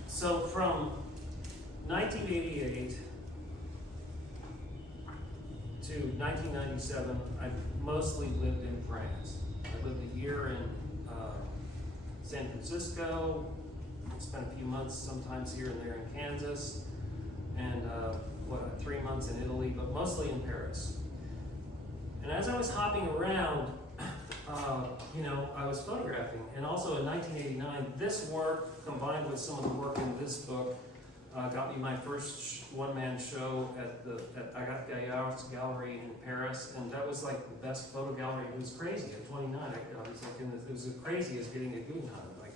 So from 1988 to 1997, I mostly lived in France. I lived a year in San Francisco, spent a few months sometimes here and there in Kansas, and 3 months in Italy, but mostly in Paris. And as I was hopping around, you know, I was photographing. And also in 1989, this work combined with some of the work in this book got me my first one-man show at Agathe Gaillard's gallery in Paris, and that was like the best photo gallery. It was crazy. At 29, I was like, it was as crazy as getting a Guggenheim. Like,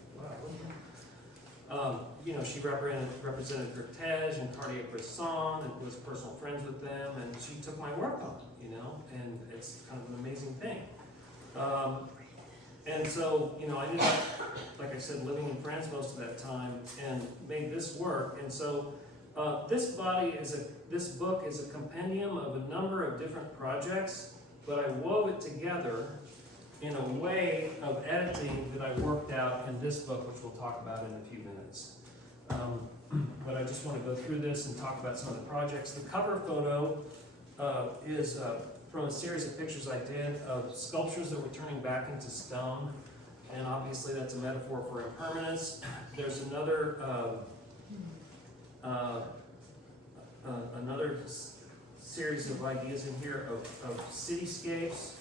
wow. You know, she represented Cortege and Cartier-Bresson, and was personal friends with them, and she took my work on, you know, and it's kind of an amazing thing. And so, you know, I ended up, like I said, living in France most of that time, and made this work. And so, this book is a compendium of a number of different projects, but I wove it together in a way of editing that I worked out in this book, which we'll talk about in a few minutes. But I just want to go through this and talk about some of the projects. The cover photo is from a series of pictures I did of sculptures that were turning back into stone, and obviously that's a metaphor for impermanence. There's another another series of ideas in here of cityscapes,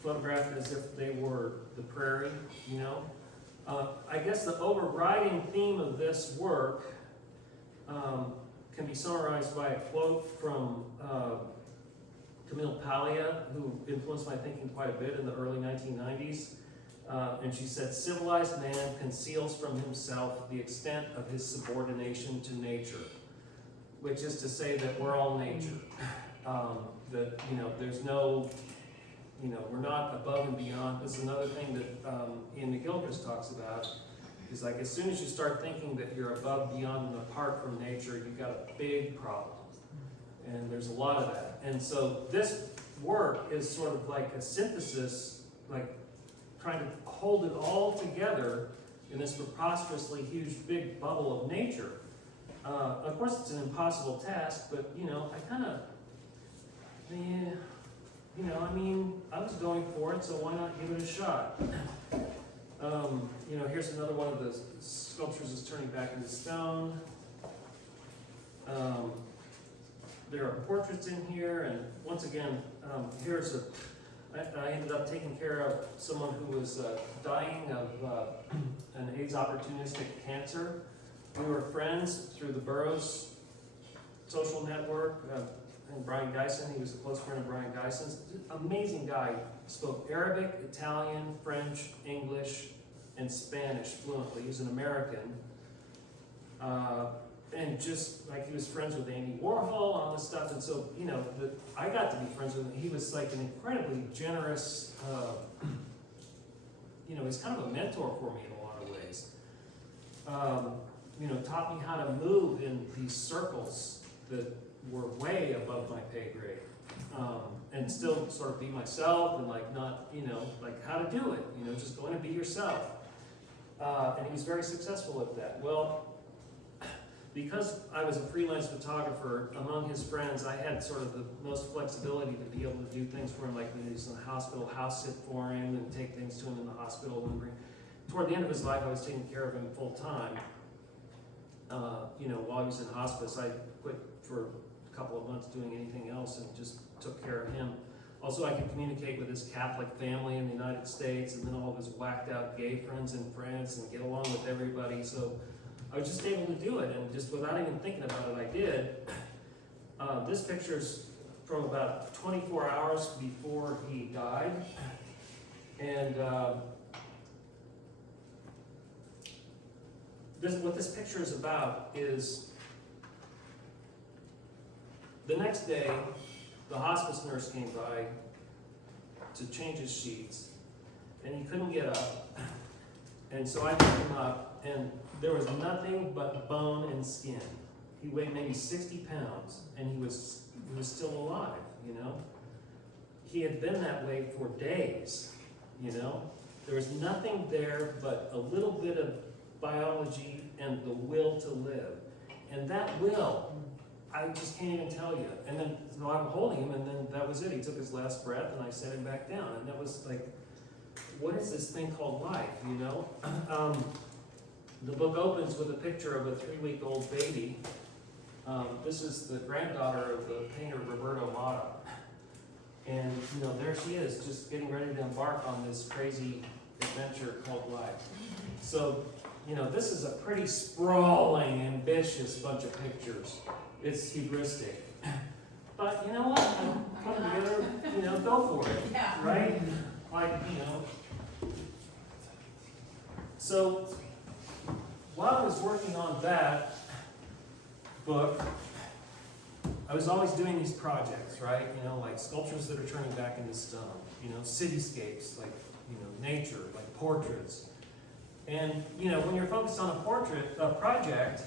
photographed as if they were the prairie, you know. I guess the overriding theme of this work can be summarized by a quote from Camille Paglia, who influenced my thinking quite a bit in the early 1990s. And she said, "Civilized man conceals from himself the extent of his subordination to nature," which is to say that we're all nature. That, you know, there's no, you know, we're not above and beyond. This is another thing that Ian McGilchrist talks about, is like as soon as you start thinking that you're above, beyond, and apart from nature, you've got a big problem. And there's a lot of that. And so this work is sort of like a synthesis, like trying to hold it all together in this preposterously huge big bubble of nature. Of course, it's an impossible task, but you know, I kind of, you know, I mean, I was going for it, so why not give it a shot? You know, here's another one of the sculptures is turning back into stone. There are portraits in here, and once again, here's I ended up taking care of someone who was dying of an AIDS opportunistic cancer. We were friends through the Burroughs social network, and Brian Geisen, he was a close friend of Brian Geisen's. Amazing guy, spoke Arabic, Italian, French, English, and Spanish fluently. He was an American. And just like he was friends with Andy Warhol, all this stuff, and so, you know, I got to be friends with him. He was like an incredibly generous, you know, he's kind of a mentor for me in a lot of ways. You know, taught me how to move in these circles that were way above my pay grade. And still sort of be myself and like not, you know, like how to do it, you know, just going to be yourself. And he was very successful at that. Well, because I was a freelance photographer, among his friends, I had sort of the most flexibility to be able to do things for him, like when he was in the hospital, house sit for him and take things to him in the hospital. And toward the end of his life, I was taking care of him full time. You know, while he was in hospice, I quit for a couple of months doing anything else and just took care of him. Also, I could communicate with his Catholic family in the United States, and then all of his whacked out gay friends and get along with everybody. So I was just able to do it, and just without even thinking about it, I did. This picture's from about 24 hours before he died, and what this picture is about is the next day, the hospice nurse came by to change his sheets, and he couldn't get up, and so I picked him up, and there was nothing but bone and skin. He weighed maybe 60 pounds, and he was still alive, you know? He had been that way for days, you know? There was nothing there but a little bit of biology and the will to live. And that will, I just can't even tell you. And then, so I'm holding him, and then that was it. He took his last breath, and I set him back down. And that was like, what is this thing called life, you know? The book opens with a picture of a 3-week-old baby. This is the granddaughter of the painter Roberto Matta. And, you know, there she is, just getting ready to embark on this crazy adventure called life. So, you know, this is a pretty sprawling, ambitious bunch of pictures. It's hubristic. But you know what? Put them together, you know, go for it. Yeah. Right? Like, you know. So, while I was working on that book, I was always doing these projects, right? You know, like sculptures that are turning back into stone, you know, cityscapes, like, you know, nature, like portraits. And, you know, when you're focused on a project,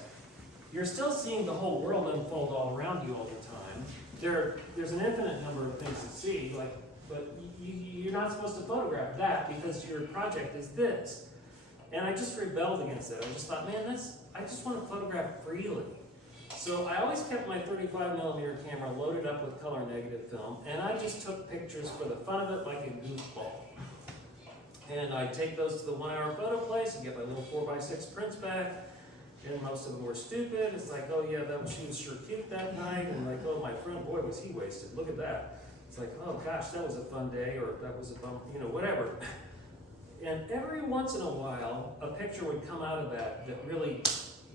you're still seeing the whole world unfold all around you all the time. There's an infinite number of things to see, like, but you're not supposed to photograph that because your project is this. And I just rebelled against it. I just thought, man, I just want to photograph freely. So I always kept my 35mm camera loaded up with color negative film, and I just took pictures for the fun of it like a goofball. And I take those to the 1 hour photo place and get my little 4x6 prints back, and most of them were stupid. It's like, oh yeah, she was sure cute that night, and like, oh my friend, boy was he wasted. Look at that. It's like, oh gosh, that was a fun day, or that was a bum, whatever. And every once in a while, a picture would come out of that really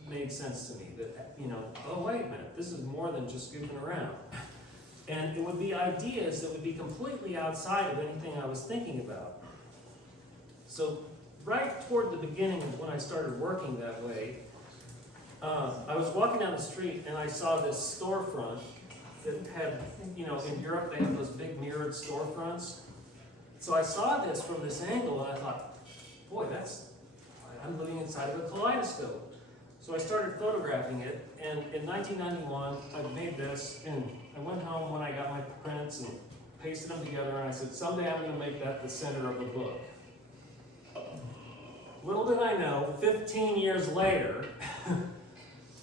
made sense to me. That oh wait a minute, this is more than just goofing around. And it would be ideas that would be completely outside of anything I was thinking about. So right toward the beginning of when I started working that way, I was walking down the street and I saw this storefront that had, in Europe they have those big mirrored storefronts. So I saw this from this angle and I thought, boy, I'm living inside of a kaleidoscope. So I started photographing it, and in 1991 I made this, and I went home when I got my prints and pasted them together, and I said, someday I'm going to make that the center of the book. Little did I know, 15 years later,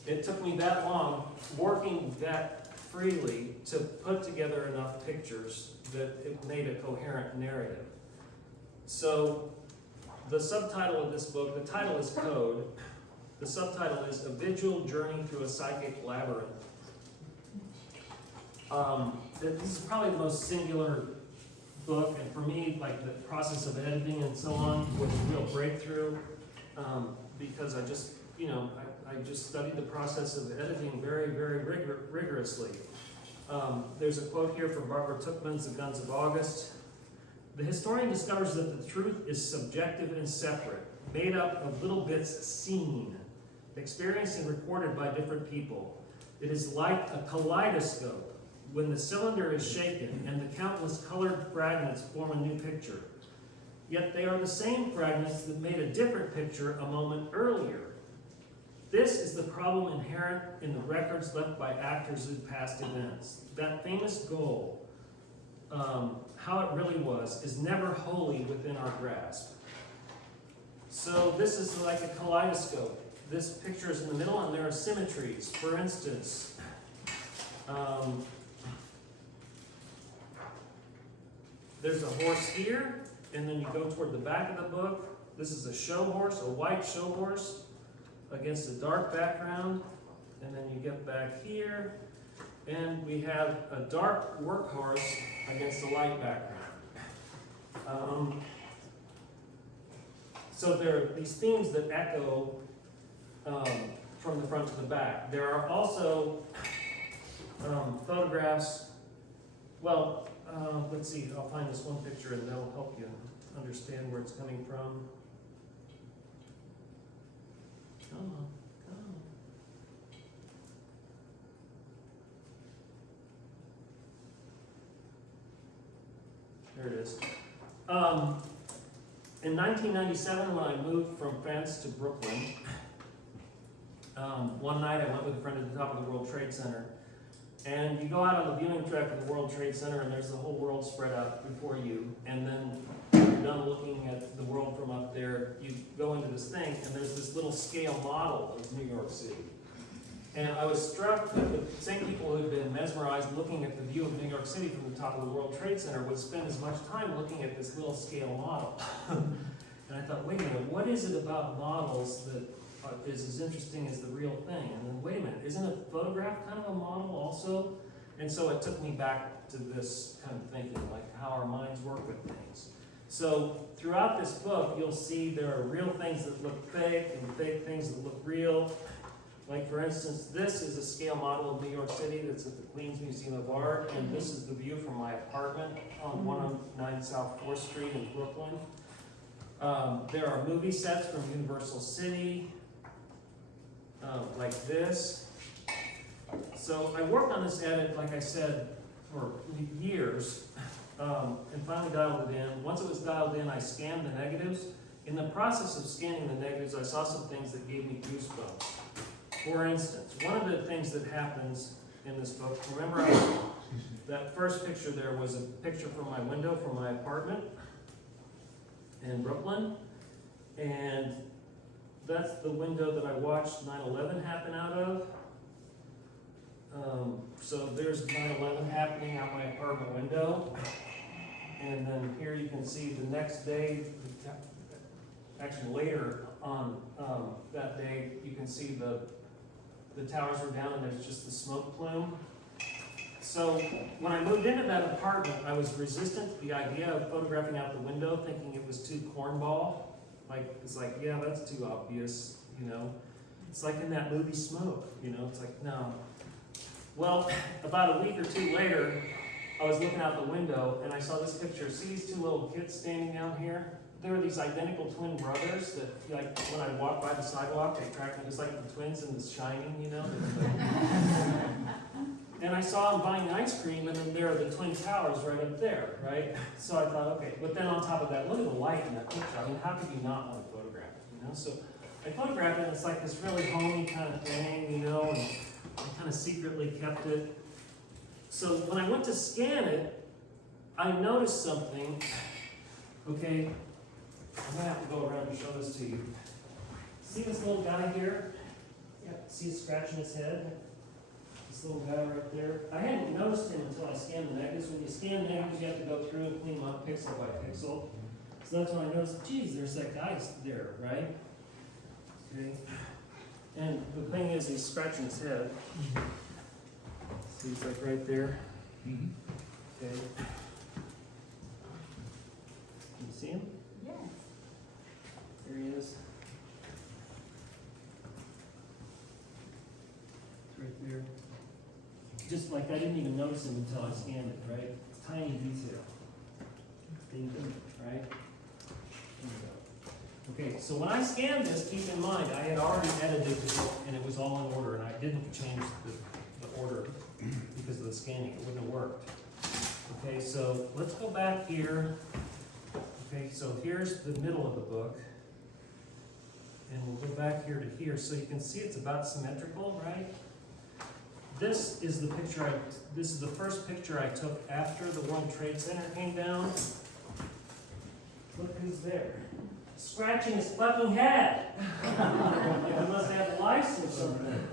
it took me that long, working that freely, to put together enough pictures that it made a coherent narrative. So the subtitle of this book, the title is Code. The subtitle is A Visual Journey Through a Psychic Labyrinth. This is probably the most singular book, and for me, like the process of editing and so on was a real breakthrough, because I just, I just studied the process of editing very, very rigorously. There's a quote here from Barbara Tuchman's The Guns of August. The historian discovers that the truth is subjective and separate, made up of little bits seen, experienced and recorded by different people. It is like a kaleidoscope when the cylinder is shaken and the countless colored fragments form a new picture. Yet they are the same fragments that made a different picture a moment earlier. This is the problem inherent in the records left by actors of past events. That famous goal, how it really was, is never wholly within our grasp. So this is like a kaleidoscope. This picture is in the middle and there are symmetries. For instance, there's a horse here, and then you go toward the back of the book. This is a show horse, a white show horse, against a dark background. And then you get back here, and we have a dark workhorse against a light background. So there are these themes that echo from the front to the back. There are also photographs. Well, let's see, I'll find this one picture and that'll help you understand where it's coming from. Come on, come on. There it is. In 1997, when I moved from France to Brooklyn, one night I went with a friend to the top of the World Trade Center. And you go out on the viewing track of the World Trade Center, and there's the whole world spread out before you. And then when you're done looking at the world from up there, you go into this thing, and there's this little scale model of New York City. And I was struck that the same people who had been mesmerized looking at the view of New York City from the top of the World Trade Center would spend as much time looking at this little scale model. And I thought, wait a minute, what is it about models that is as interesting as the real thing? And then, wait a minute, isn't a photograph kind of a model also? And so it took me back to this kind of thinking, like how our minds work with things. So throughout this book, you'll see there are real things that look fake and fake things that look real. Like for instance, this is a scale model of New York City that's at the Queens Museum of Art, and this is the view from my apartment on 109 South 4th Street in Brooklyn. There are movie sets from Universal City, like this. So I worked on this edit, like I said, for years, and finally dialed it in. Once it was dialed in, I scanned the negatives. In the process of scanning the negatives, I saw some things that gave me goosebumps. For instance, one of the things that happens in this book, remember that first picture there was a picture from my window from my apartment in Brooklyn, and that's the window that I watched 9/11 happen out of. So there's 9/11 happening out my apartment window, and then here you can see the next day, actually later on that day, you can see the towers were down and there's just the smoke plume. So when I moved into that apartment, I was resistant to the idea of photographing out the window, thinking it was too cornball. Like, it's like, yeah, that's too obvious, you know. It's like in that movie Smoke, you know, it's like, no. Well, about a week or two later, I was looking out the window and I saw this picture. See these two little kids standing down here? They were these identical twin brothers that, like, when I walk by the sidewalk, they track me just like the twins in The Shining, you know? And I saw them buying ice cream, and then there are the Twin Towers right up there, right? So I thought, okay, but then on top of that, look at the light in that picture. I mean, how could you not want to photograph it, you know? So I photographed it, and it's like this really homey kind of thing, you know, and I kind of secretly kept it. So when I went to scan it, I noticed something. Okay, I'm gonna have to go around and show this to you. See this little guy here? Yep. See him scratching his head? This little guy right there. I hadn't noticed him until I scanned the negatives. When you scan negatives, you have to go through and clean them up pixel by pixel. So that's when I noticed, geez, there's that guy there, right? Okay. And the thing is, he's scratching his head. See, he's like right there. Okay. Can you see him? Yes. There he is. It's right there. Just like I didn't even notice him until I scanned it, right? It's tiny detail. Ding, ding, right? There we go. Okay, so when I scanned this, keep in mind, I had already edited it and it was all in order, and I didn't change the order because of the scanning. It wouldn't have worked. Okay, so let's go back here. Okay, so here's the middle of the book. And we'll go back here to here. So you can see it's about symmetrical, right? This is the picture this is the first picture I took after the World Trade Center came down. Look who's there. Scratching his fucking head. Like he must have lice or something.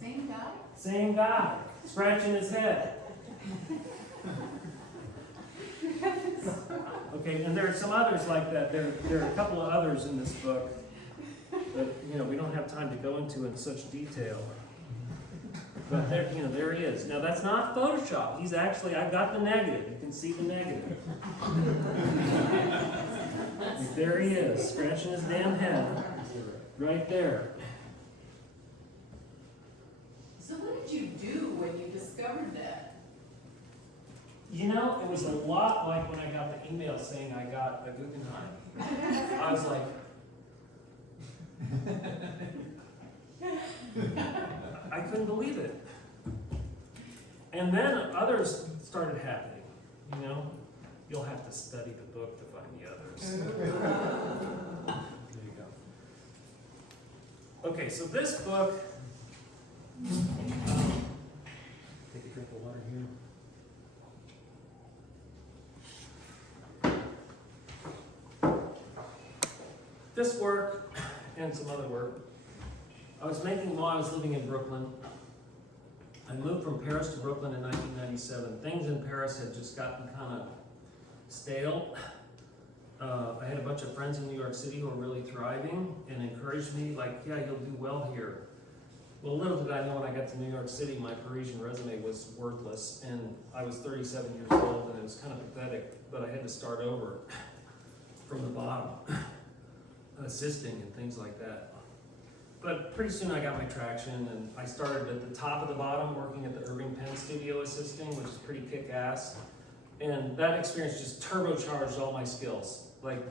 Same guy? Same guy, scratching his head. Okay, and there are some others like that. There are a couple of others in this book that, you know, we don't have time to go into in such detail. But there, you know, there he is. Now that's not Photoshop. He's actually, I got the negative. You can see the negative. There he is, scratching his damn head. Right there. So what did you do when you discovered that? You know, it was a lot like when I got the email saying I got a Guggenheim. I was like, I couldn't believe it. And then others started happening, you know? You'll have to study the book to find the others. There you go. Okay, so this book, take a drink of water here. This work and some other work I was making while I was living in Brooklyn. I moved from Paris to Brooklyn in 1997. Things in Paris had just gotten kind of stale. I had a bunch of friends in New York City who were really thriving and encouraged me, like, yeah, you'll do well here. Well, little did I know when I got to New York City, my Parisian resume was worthless, and I was 37 years old, and it was kind of pathetic, but I had to start over from the bottom, assisting and things like that. But pretty soon I got my traction, and I started at the top of the bottom, working at the McBride Studio assisting, which is pretty kick-ass. And that experience just turbocharged all my skills. Like,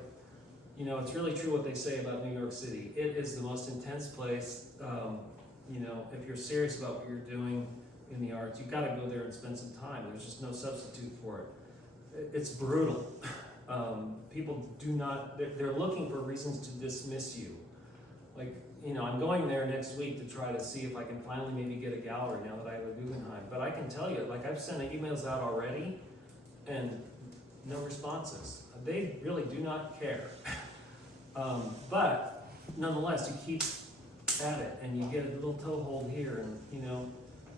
you know, it's really true what they say about New York City. It is the most intense place. You know, if you're serious about what you're doing in the arts, you've got to go there and spend some time. There's just no substitute for it. It's brutal. People do not, they're looking for reasons to dismiss you. Like, you know, I'm going there next week to try to see if I can finally maybe get a gallery now that I have a Guggenheim. But I can tell you, like, I've sent emails out already and no responses. They really do not care. But nonetheless, you keep at it and you get a little toehold here, and, you know,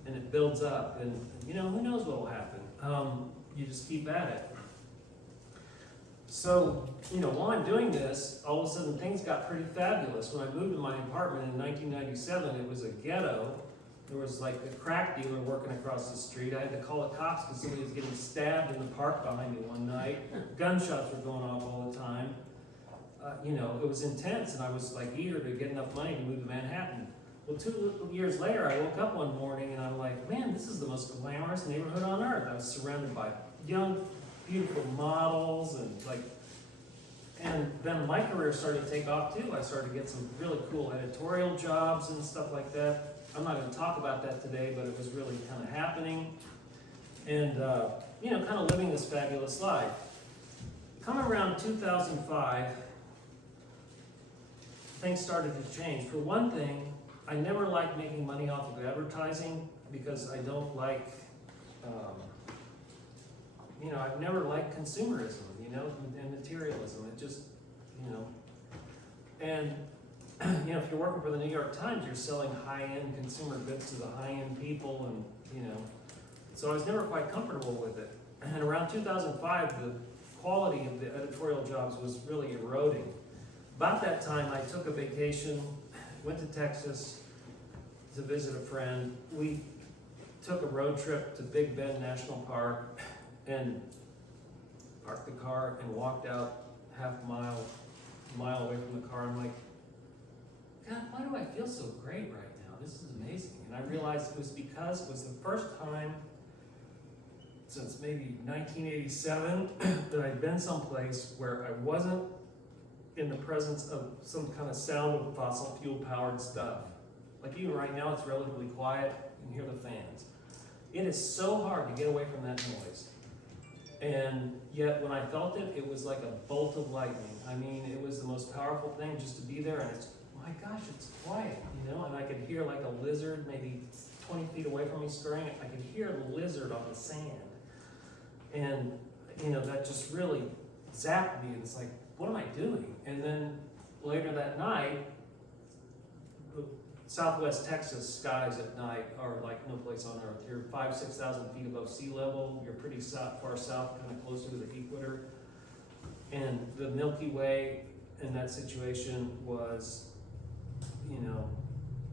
and it builds up, and, you know, who knows what will happen. You just keep at it. So, while I'm doing this, all of a sudden things got pretty fabulous. When I moved to my apartment in 1997, it was a ghetto. There was like a crack dealer working across the street. I had to call the cops because somebody was getting stabbed in the park behind me one night. Gunshots were going off all the time. It was intense, and I was like eager to get enough money to move to Manhattan. Well, 2 years later, I woke up one morning and I'm like, man, this is the most glamorous neighborhood on earth. I was surrounded by young, beautiful models, and then my career started to take off too. I started to get some really cool editorial jobs and stuff like that. I'm not going to talk about that today, but it was really kind of happening, and kind of living this fabulous life. Coming around 2005, things started to change. For one thing, I never liked making money off of advertising because I don't like, I've never liked consumerism, and materialism. It just, and, if you're working for the New York Times, you're selling high-end consumer goods to the high-end people, and, so I was never quite comfortable with it. And around 2005, the quality of the editorial jobs was really eroding. About that time, I took a vacation, went to Texas to visit a friend. We took a road trip to Big Bend National Park and parked the car and walked out half a mile away from the car. I'm like, God, why do I feel so great right now? This is amazing. And I realized it was because it was the first time since maybe 1987 that I'd been someplace where I wasn't in the presence of some kind of sound of fossil fuel powered stuff. Like even right now, it's relatively quiet. You can hear the fans. It is so hard to get away from that noise. And yet when I felt it, it was like a bolt of lightning. I mean, it was the most powerful thing just to be there, and it's, my gosh, it's quiet, and I could hear like a lizard maybe 20 feet away from me stirring. I could hear the lizard on the sand. And, that just really zapped me, and it's like, what am I doing? And then later that night, the Southwest Texas skies at night are like no place on earth. You're 5,000 to 6,000 feet above sea level. You're pretty far south, kind of closer to the equator. And the Milky Way in that situation was,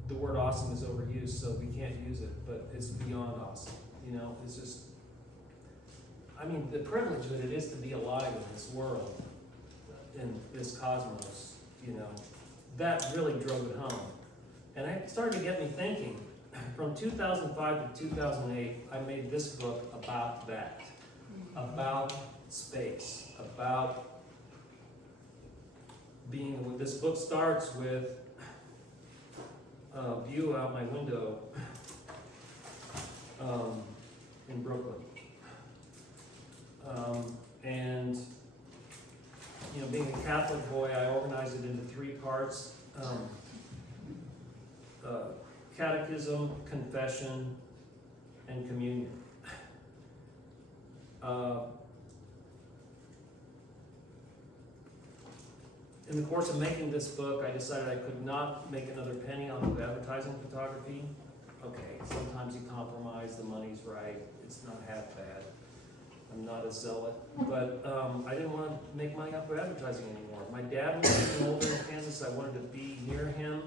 the word awesome is overused, so we can't use it, but it's beyond awesome. It's just, the privilege that it is to be alive in this world, in this cosmos, that really drove it home. And it started to get me thinking. From 2005 to 2008, I made this book about that, about space, about being, this book starts with a view out my window in Brooklyn. And being a Catholic boy, I organized it into 3 parts. Catechism, confession, and communion. In the course of making this book, I decided I could not make another penny off of advertising photography. Okay, sometimes you compromise, the money's right, it's not half bad. I'm not a zealot, but I didn't want to make money off of advertising anymore. My dad was getting older in Kansas, I wanted to be near him.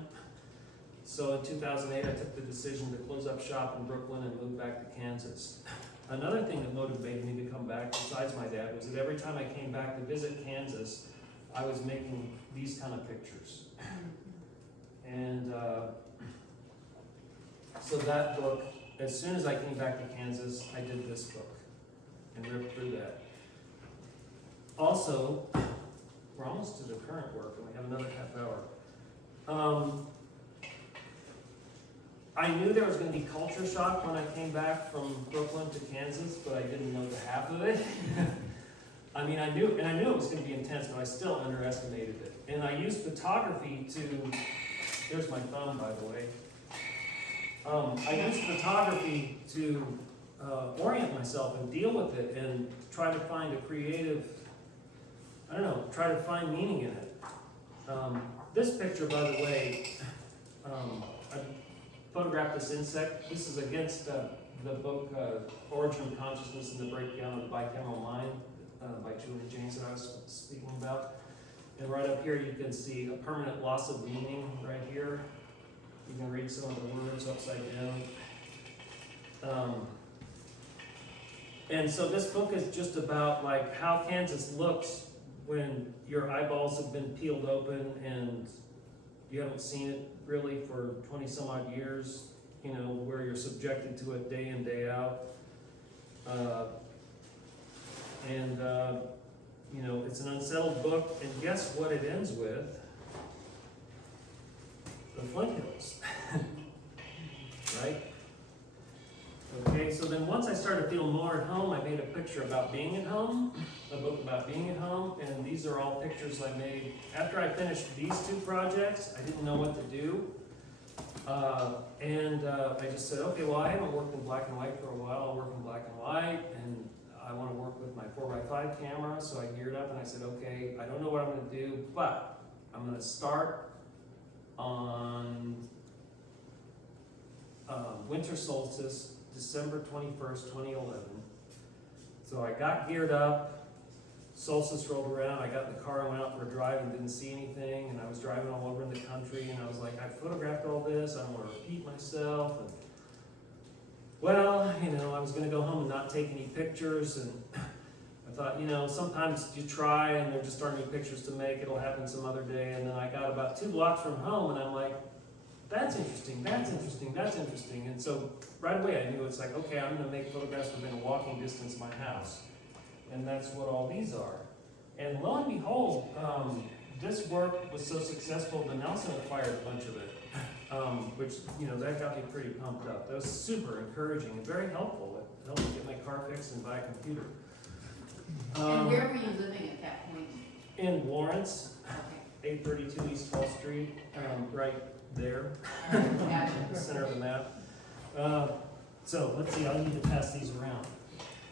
So in 2008, I took the decision to close up shop in Brooklyn and move back to Kansas. Another thing that motivated me to come back, besides my dad, was that every time I came back to visit Kansas, I was making these kind of pictures. And so that book, as soon as I came back to Kansas, I did this book and ripped through that. Also, we're almost to the current work, and we have another half hour. I knew there was going to be culture shock when I came back from Brooklyn to Kansas, but I didn't know the half of it. I knew it was going to be intense, but I still underestimated it. And I used photography to, here's my phone, by the way. I used photography to orient myself and deal with it and try to find a creative, try to find meaning in it. This picture, by the way, I photographed this insect. This is against the book Origin of Consciousness and the Breakdown of the Bicameral Mind. by Julie James that I was speaking about. And right up here, you can see a permanent loss of meaning right here. You can read some of the words upside down. And so this book is just about like how Kansas looks when your eyeballs have been peeled open and you haven't seen it really for 20 some odd years, you know, where you're subjected to it day in, day out. You know, it's an unsettled book, and guess what it ends with? The Flint Hills, right? Okay, so then once I started feeling more at home, I made a picture about being at home, a book about being at home, and these are all pictures I made after I finished these two projects. I didn't know what to do, I just said, okay, well, I haven't worked in black and white for a while. I'll work in black and white, and I want to work with my 4x5 camera, so I geared up and I said, okay, I don't know what I'm going to do, but I'm going to start on winter solstice, December 21st, 2011. So I got geared up, solstice rolled around, I got in the car and went out for a drive and didn't see anything, and I was driving all over the country, and I was like, I photographed all this, I don't want to repeat myself. And well, you know, I was going to go home and not take any pictures, and I thought, you know, sometimes you try and there just aren't any pictures to make, it'll happen some other day. And then I got about 2 blocks from home, and I'm like, that's interesting, that's interesting, that's interesting. And so right away I knew it's like, okay, I'm going to make photographs within a walking distance of my house. And that's what all these are. And lo and behold, this work was so successful that Nelson acquired a bunch of it. Which, you know, that got me pretty pumped up. That was super encouraging and very helpful. It helped me get my car fixed and buy a computer. And where were you living at that point? In Lawrence, Okay. 832 East Fall Street, right there, Gotcha. the center of the map. So let's see, I need to pass these around.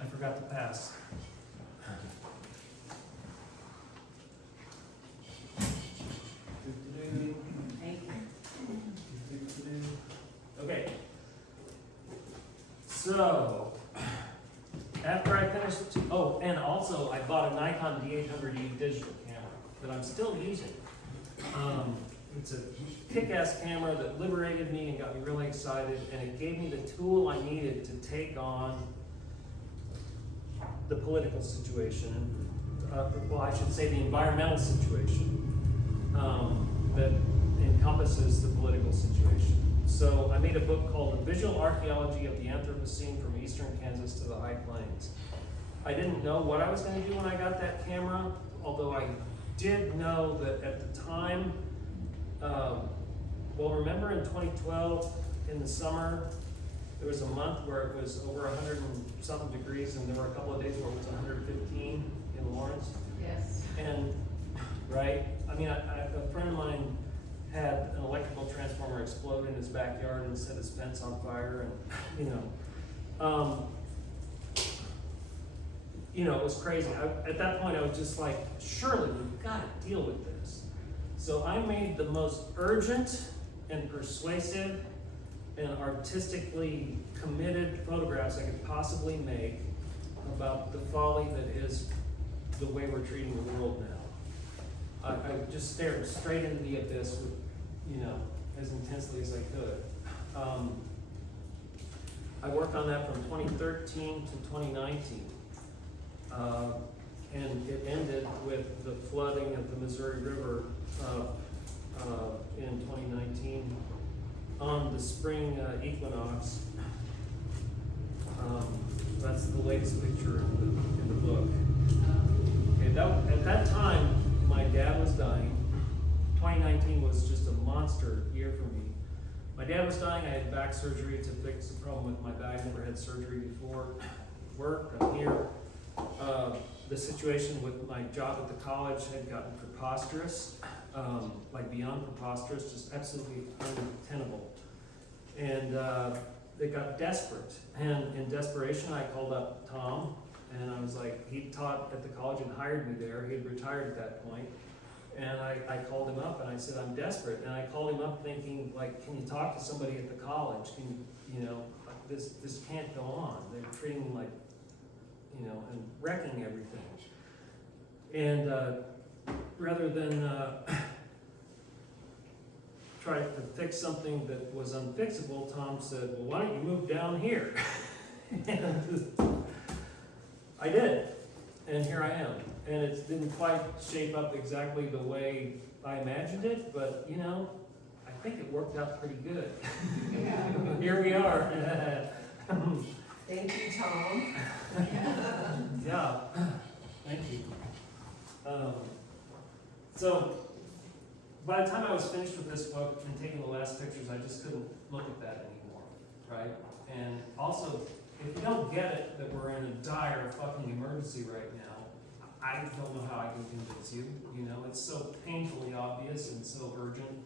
I forgot to pass. Thank you. Okay. So, after I finished, oh, and also I bought a Nikon D800E digital camera that I'm still using. It's a kick-ass camera that liberated me and got me really excited, and it gave me the tool I needed to take on the political situation, well, I should say the environmental situation that encompasses the political situation. So I made a book called A Visual Archaeology of the Anthropocene from Eastern Kansas to the High Plains. I didn't know what I was going to do when I got that camera, although I did know that at the time, well, remember in 2012, in the summer, there was a month where it was over 100 and something degrees, and there were a couple of days where it was 115 in Lawrence. Yes. And, right, I mean, a friend of mine had an electrical transformer explode in his backyard and set his fence on fire, and, it was crazy. At that point, I was just like, surely we've got to deal with this. So I made the most urgent and persuasive and artistically committed photographs I could possibly make about the folly that is the way we're treating the world now. I just stared straight into the abyss with, as intensely as I could. I worked on that from 2013 to 2019. And it ended with the flooding of the Missouri River in 2019 on the spring equinox. That's the latest picture in the book. Okay, at that time, my dad was dying. 2019 was just a monster year for me. My dad was dying. I had back surgery to fix the problem with my back. Never had surgery before. Work, I'm here. The situation with my job at the college had gotten preposterous, like beyond preposterous, just absolutely untenable. And they got desperate. And in desperation, I called up Tom, and I was like, he taught at the college and hired me there. He had retired at that point. And I called him up and I said, I'm desperate. And I called him up thinking, like, can you talk to somebody at the college? Can this can't go on. They're treating me like, and wrecking everything. And rather than try to fix something that was unfixable, Tom said, well, why don't you move down here? And I did, and here I am. And it didn't quite shape up exactly the way I imagined it, but you know, I think it worked out pretty good. Here we are. Thank you, Tom. Yeah, thank you. So, by the time I was finished with this book and taking the last pictures, I just couldn't look at that anymore, right? And also, if you don't get it that we're in a dire fucking emergency right now, I don't know how I can convince you. You know, it's so painfully obvious and so urgent.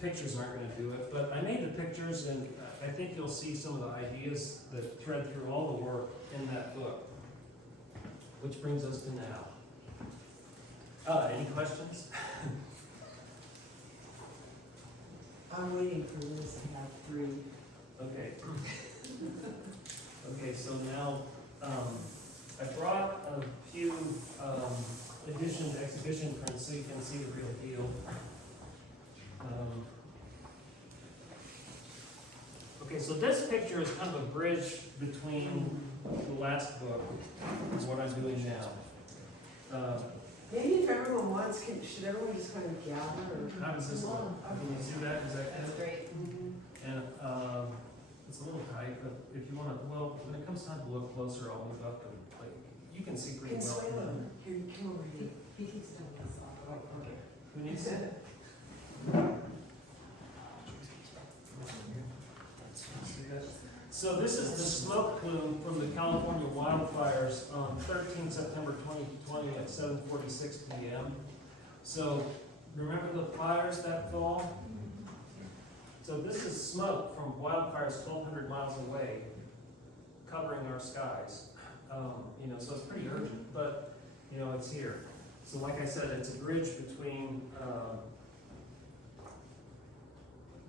Pictures aren't going to do it, but I made the pictures, and I think you'll see some of the ideas that thread through all the work in that book. Which brings us to now. Any questions? I'm waiting for Liz to have 3. Okay. Okay, so now, I brought a few exhibition prints so you can see the real deal. Okay, so this picture is kind of a bridge between the last book and what I'm doing now. Maybe if everyone wants, should everyone just kind of gather? Or? How does this look? Can you see that? Is that That's good? great. And it's a little tight, but if you want to, well, when it comes time to look closer, I'll move up and like you can see pretty Can well. sway them. Here, you come over here. He keeps doing this. Oh, okay. Who needs it? So this is the smoke plume from the California wildfires on 13 September 2020 at 7:46 p.m. So remember the fires that fall? So this is smoke from wildfires 1,200 miles away, covering our skies. You know, so it's pretty urgent, but you know it's here. So like I said, it's a bridge between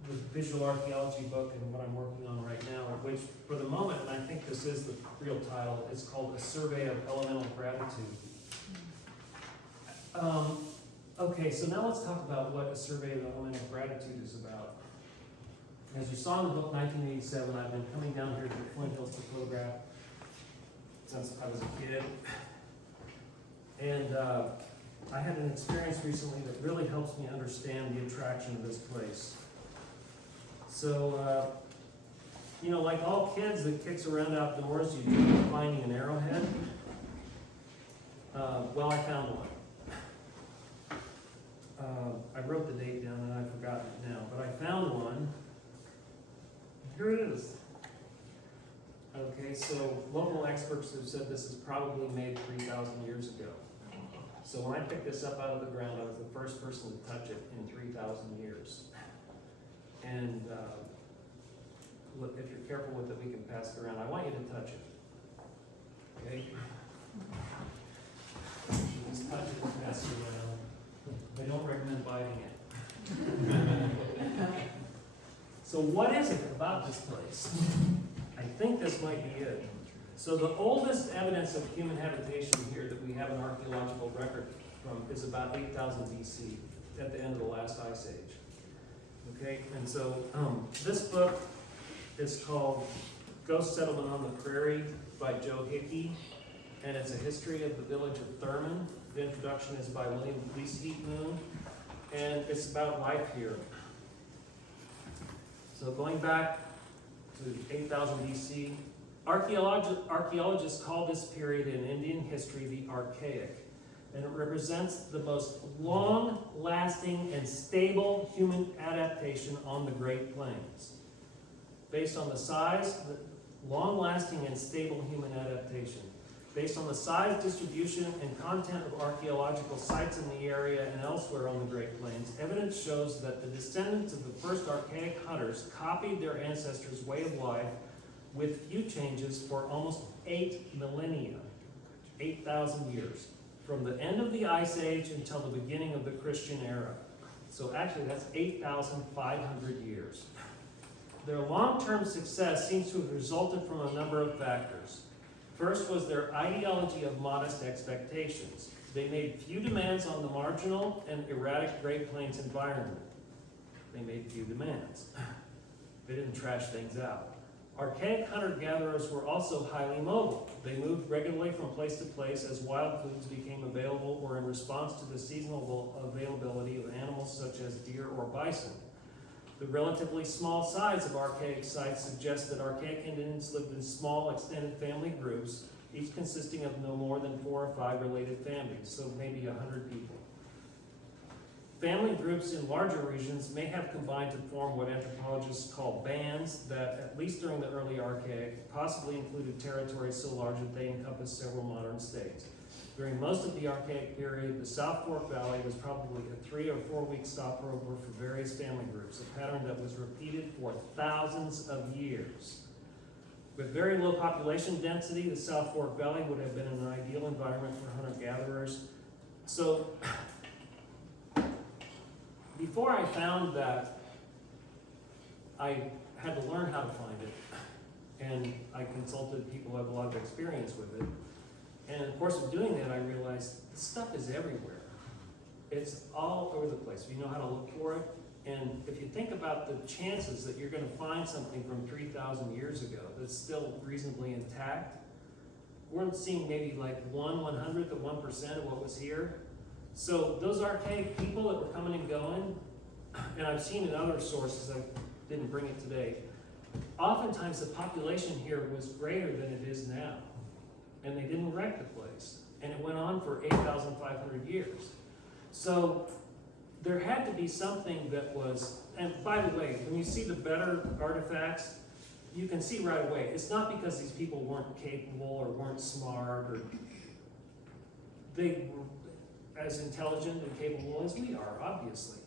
the visual archaeology book and what I'm working on right now, which for the moment, and I think this is the real title, it's called A Survey of Elemental Gratitude. Okay, so now let's talk about what A Survey of Elemental Gratitude is about. As you saw in the book 1987, I've been coming down here to the Flint Hills to photograph since I was a kid. And I had an experience recently that really helps me understand the attraction of this place. So, you know, like all kids that kicks around outdoors, you dream of finding an arrowhead. Well, I found one. I wrote the date down and I've forgotten it now, but I found one. Here it is. Okay, so local experts have said this is probably made 3,000 years ago. So when I picked this up out of the ground, I was the first person to touch it in 3,000 years. And look, if you're careful with it, we can pass it around. I want you to touch it. Okay? Just touch it and pass it around. I don't recommend biting it. So what is it about this place? I think this might be it. So the oldest evidence of human habitation here that we have an archaeological record from is about 8,000 BC, at the end of the last ice age. Okay, and so this book is called Ghost Settlement on the Prairie by Joe Hickey, and it's a history of the village of Thurman. The introduction is by William Fleeceheat Moon, and it's about life here. So going back to 8,000 BC, archaeologists call this period in Indian history the Archaic, and it represents the most long-lasting and stable human adaptation on the Great Plains. Based on the size, long-lasting and stable human adaptation. Based on the size, distribution, and content of archaeological sites in the area and elsewhere on the Great Plains, evidence shows that the descendants of the first archaic hunters copied their ancestors' way of life with few changes for almost 8 millennia, 8,000 years, from the end of the Ice Age until the beginning of the Christian era. So actually that's 8,500 years. Their long-term success seems to have resulted from a number of factors. First was their ideology of modest expectations. They made few demands on the marginal and erratic Great Plains environment. They made few demands. They didn't trash things out. Archaic hunter-gatherers were also highly mobile. They moved regularly from place to place as wild foods became available or in response to the seasonal availability of animals such as deer or bison. The relatively small size of archaic sites suggests that archaic Indians lived in small extended family groups, each consisting of no more than 4 or 5 related families, so maybe 100 people. Family groups in larger regions may have combined to form what anthropologists call bands that, at least during the early Archaic, possibly included territories so large that they encompassed several modern states. During most of the Archaic period, the South Fork Valley was probably a 3 or 4 week stopover for various family groups, a pattern that was repeated for thousands of years. With very low population density, the South Fork Valley would have been an ideal environment for hunter-gatherers. So, before I found that, I had to learn how to find it, and I consulted people who have a lot of experience with it. And in the course of doing that, I realized this stuff is everywhere. It's all over the place. We know how to look for it. And if you think about the chances that you're going to find something from 3,000 years ago that's still reasonably intact, we're seeing maybe like 1/100th of 1% of what was here. So those archaic people that were coming and going, and I've seen in other sources, I didn't bring it today, oftentimes the population here was greater than it is now. And they didn't wreck the place. And it went on for 8,500 years. So there had to be something that was, and by the way, when you see the better artifacts, you can see right away, it's not because these people weren't capable or weren't smart, or they were as intelligent and capable as we are, obviously,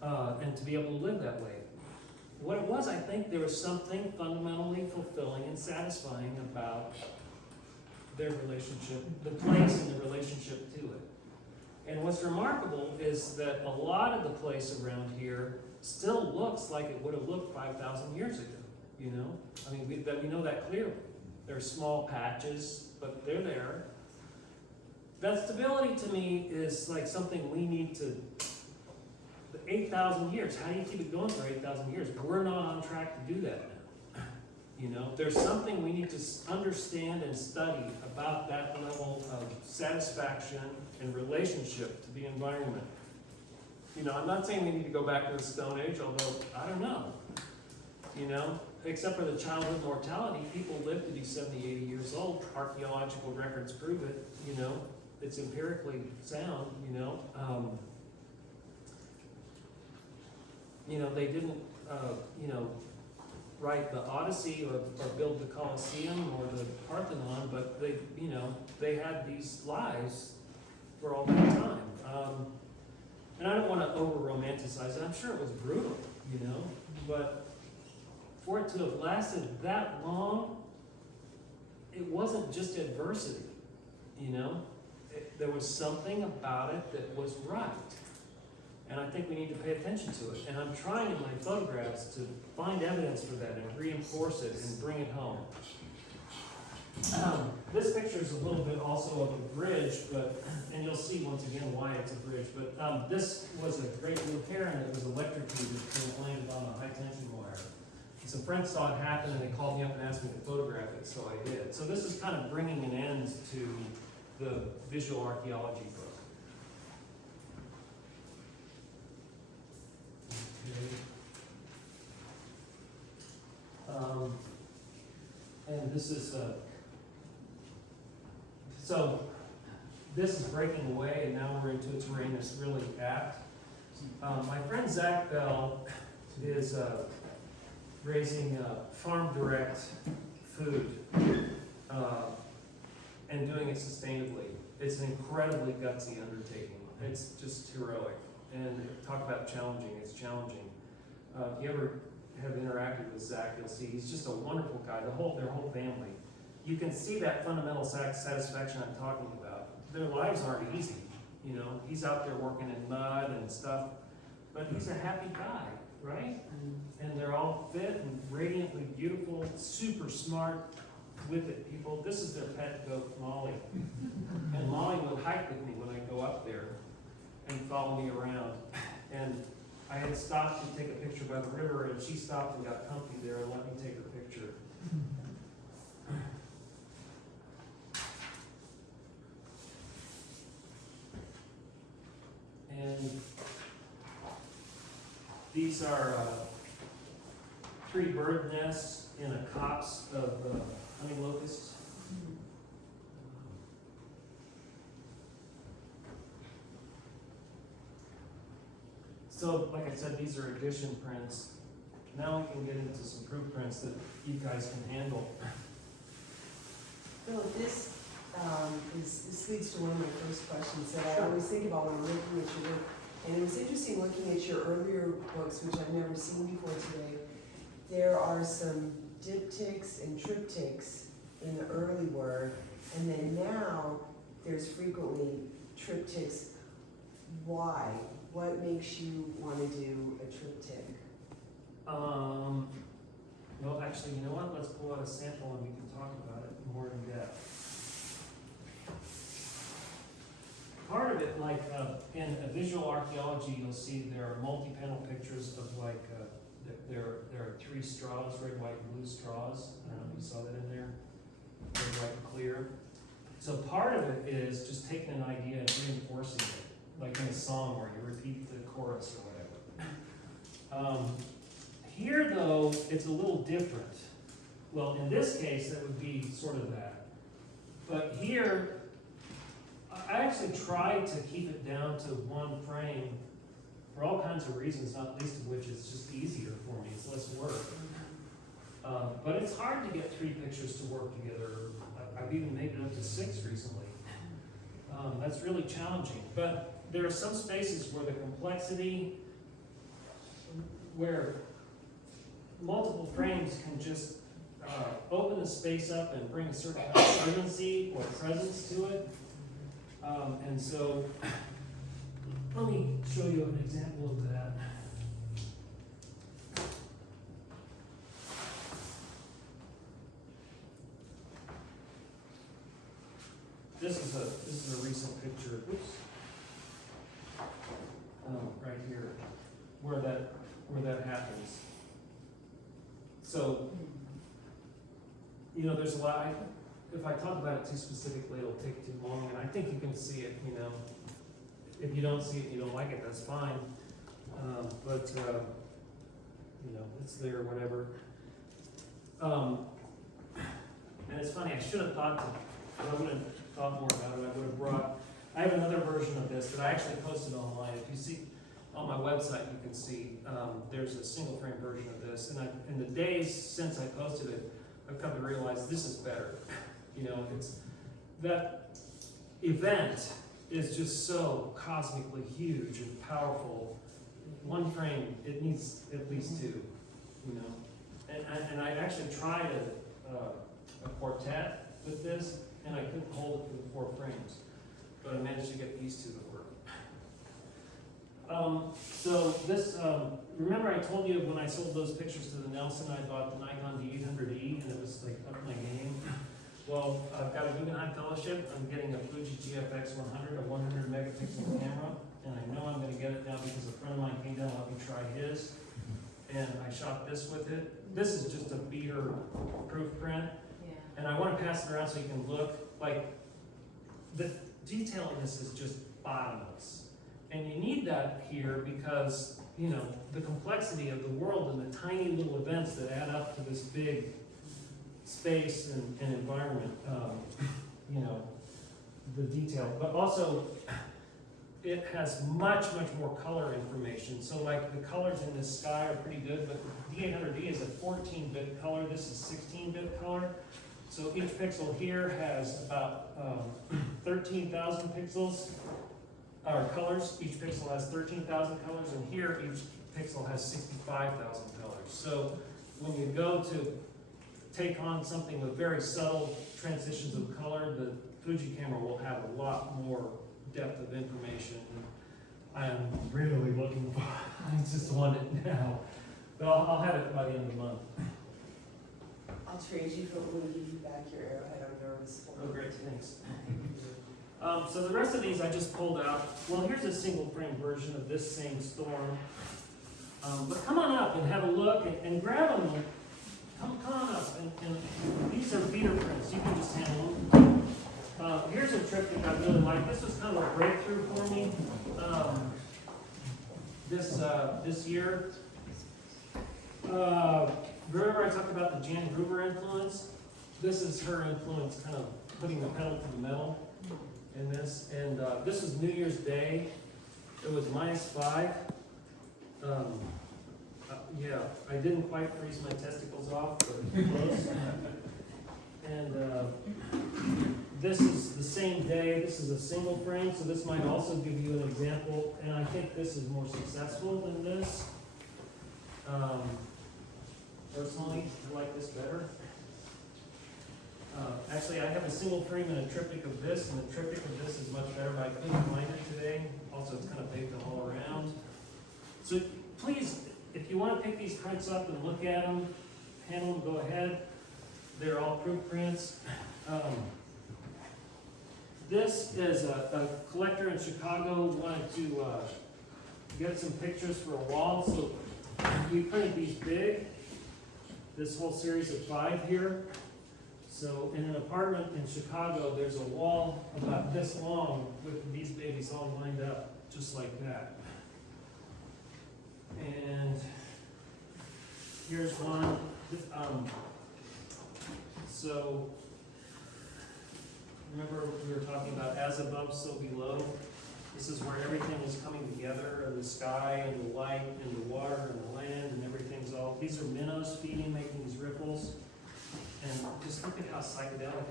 and to be able to live that way. What it was, I think there was something fundamentally fulfilling and satisfying about their relationship, the place and the relationship to it. And what's remarkable is that a lot of the place around here still looks like it would have looked 5,000 years ago, you know? I mean, we know that clearly. There are small patches, but they're there. That stability to me is like something we need to, 8,000 years, how do you keep it going for 8,000 years? We're not on track to do that now. You know, there's something we need to understand and study about that level of satisfaction and relationship to the environment. You know, I'm not saying we need to go back to the Stone Age, although I don't know. You know, except for the childhood mortality, people live to be 70, 80 years old. Archaeological records prove it, you know. It's empirically sound, you know. They didn't, write the Odyssey or build the Colosseum or the Parthenon, but they had these lives for all that time. And I don't want to over-romanticize it. I'm sure it was brutal, you know, but for it to have lasted that long, it wasn't just adversity, you know. There was something about it that was right. And I think we need to pay attention to it. And I'm trying in my photographs to find evidence for that and reinforce it and bring it home. This picture is a little bit also of a bridge, and you'll see once again why it's a bridge. But this was a great repair, and it was electrocuted and it landed on a high tension wire. Some friends saw it happen, and they called me up and asked me to photograph it, so I did. So this is kind of bringing an end to the visual archaeology book. And this is so this is breaking away, and now we're into a terrain that's really apt. My friend Zach Bell is raising farm direct food and doing it sustainably. It's an incredibly gutsy undertaking. It's just heroic. And talk about challenging, it's challenging. If you ever have interacted with Zach, you'll see he's just a wonderful guy, their whole family. You can see that fundamental satisfaction I'm talking about. Their lives aren't easy, you know. He's out there working in mud and stuff, but he's a happy guy, right? And they're all fit and radiantly beautiful, super smart, with it. People, this is their pet goat, Molly. And Molly would hike with me when I go up there and follow me around. And I had stopped to take a picture by the river, and she stopped and got comfy there and let me take her picture. And these are 3 bird nests in a copse of honey locusts. So, like I said, these are edition prints. Now we can get into some proof prints that you guys can handle. Philip, this leads to one of my first questions that I always think about when I'm looking at your work. And it was interesting looking at your earlier books, which I've never seen before today. There are some diptychs and triptychs in the early work, and then now there's frequently triptychs. Why? What makes you want to do a triptych? Well, actually, you know what? Let's pull out a sample and we can talk about it more in depth. Part of it, like in visual archaeology, you'll see there are multi-panel pictures of like, there are 3 straws, red, white, and blue straws. I don't know if you saw that in there. Red, white, and clear. So part of it is just taking an idea and reinforcing it, like in a song where you repeat the chorus or whatever. Here, though, it's a little different. Well, in this case, that would be sort of that. But here, I actually tried to keep it down to 1 frame for all kinds of reasons, not least of which it's just easier for me. It's less work. But it's hard to get 3 pictures to work together. I've even made it up to 6 recently. That's really challenging. But there are some spaces where the complexity, where multiple frames can just open the space up and bring a certain kind of urgency or presence to it. And so, let me show you an example of that. This is a recent picture. Oops. Right here, where that happens. So, you know, there's a lot. If I talk about it too specifically, it'll take too long, and I think you can see it. You know, if you don't see it, and you don't like it, that's fine. But you know, it's there, whatever. And it's funny. I should have thought to. I would have thought more about it. I would have brought. I have another version of this that I actually posted online. If you see on my website, you can see there's a single frame version of this. And in the days since I posted it, I've come to realize this is better. You know, it's that event is just so cosmically huge and powerful. 1 frame, it needs at least 2. You know, and I actually tried a quartet with this, and I couldn't hold it for the 4 frames. But I managed to get these 2 to work. So this, remember I told you when I sold those pictures to the Nelson, I bought the Nikon D800E, and it was like up my game. Well, I've got a Guggenheim fellowship. I'm getting a Fuji GFX 100, a 100 megapixel camera, and I know I'm going to get it now because a friend of mine came down and let me try his, and I shot this with it. This is just a beater proof print, and I want to pass it around so you can look. Like, the detail in this is just bottomless. And you need that here because, you know, the complexity of the world and the tiny little events that add up to this big space and environment, you know, the detail. But also, it has much, much more color information. So like the colors in this sky are pretty good, but the D800D is a 14-bit color. This is 16-bit color. So each pixel here has about 13,000 pixels, or colors. Each pixel has 13,000 colors, and here each pixel has 65,000 colors. So when you go to take on something with very subtle transitions of color, the Fuji camera will have a lot more depth of information. I'm really looking for I just want it now. But I'll have it by the end of the month. I'll trade you, but we'll give you back your arrowhead. I'm nervous for Oh, you. great, thanks. So the rest of these I just pulled out. Well, here's a single frame version of this same storm. But come on up and have a look and grab them. Come on up. And these are feeder prints. You can just handle them. Here's a triptych I really like. This was kind of a breakthrough for me this year. Remember I talked about the Jan Gruber influence? This is her influence, kind of putting the pedal to the metal in this. And this was New Year's Day. It was -5. Yeah, I didn't quite freeze my testicles off, but close. And this is the same day. This is a single frame, so this might also give you an example. And I think this is more successful than this. Personally, I like this better. Actually, I have a single frame and a triptych of this, and the triptych of this is much better, but I couldn't find it today. Also, it's kind of baked all around. So please, if you want to pick these prints up and look at them, handle them, go ahead. They're all proof prints. This is a collector in Chicago wanted to get some pictures for a wall, so we printed these big. This whole series of 5 here. So in an apartment in Chicago, there's a wall about this long with these babies all lined up, just like that. And here's one. So remember we were talking about as above, so below. This is where everything is coming together, and the sky and the light and the water and the land and everything's all. These are minnows feeding, making these ripples. And just look at how psychedelic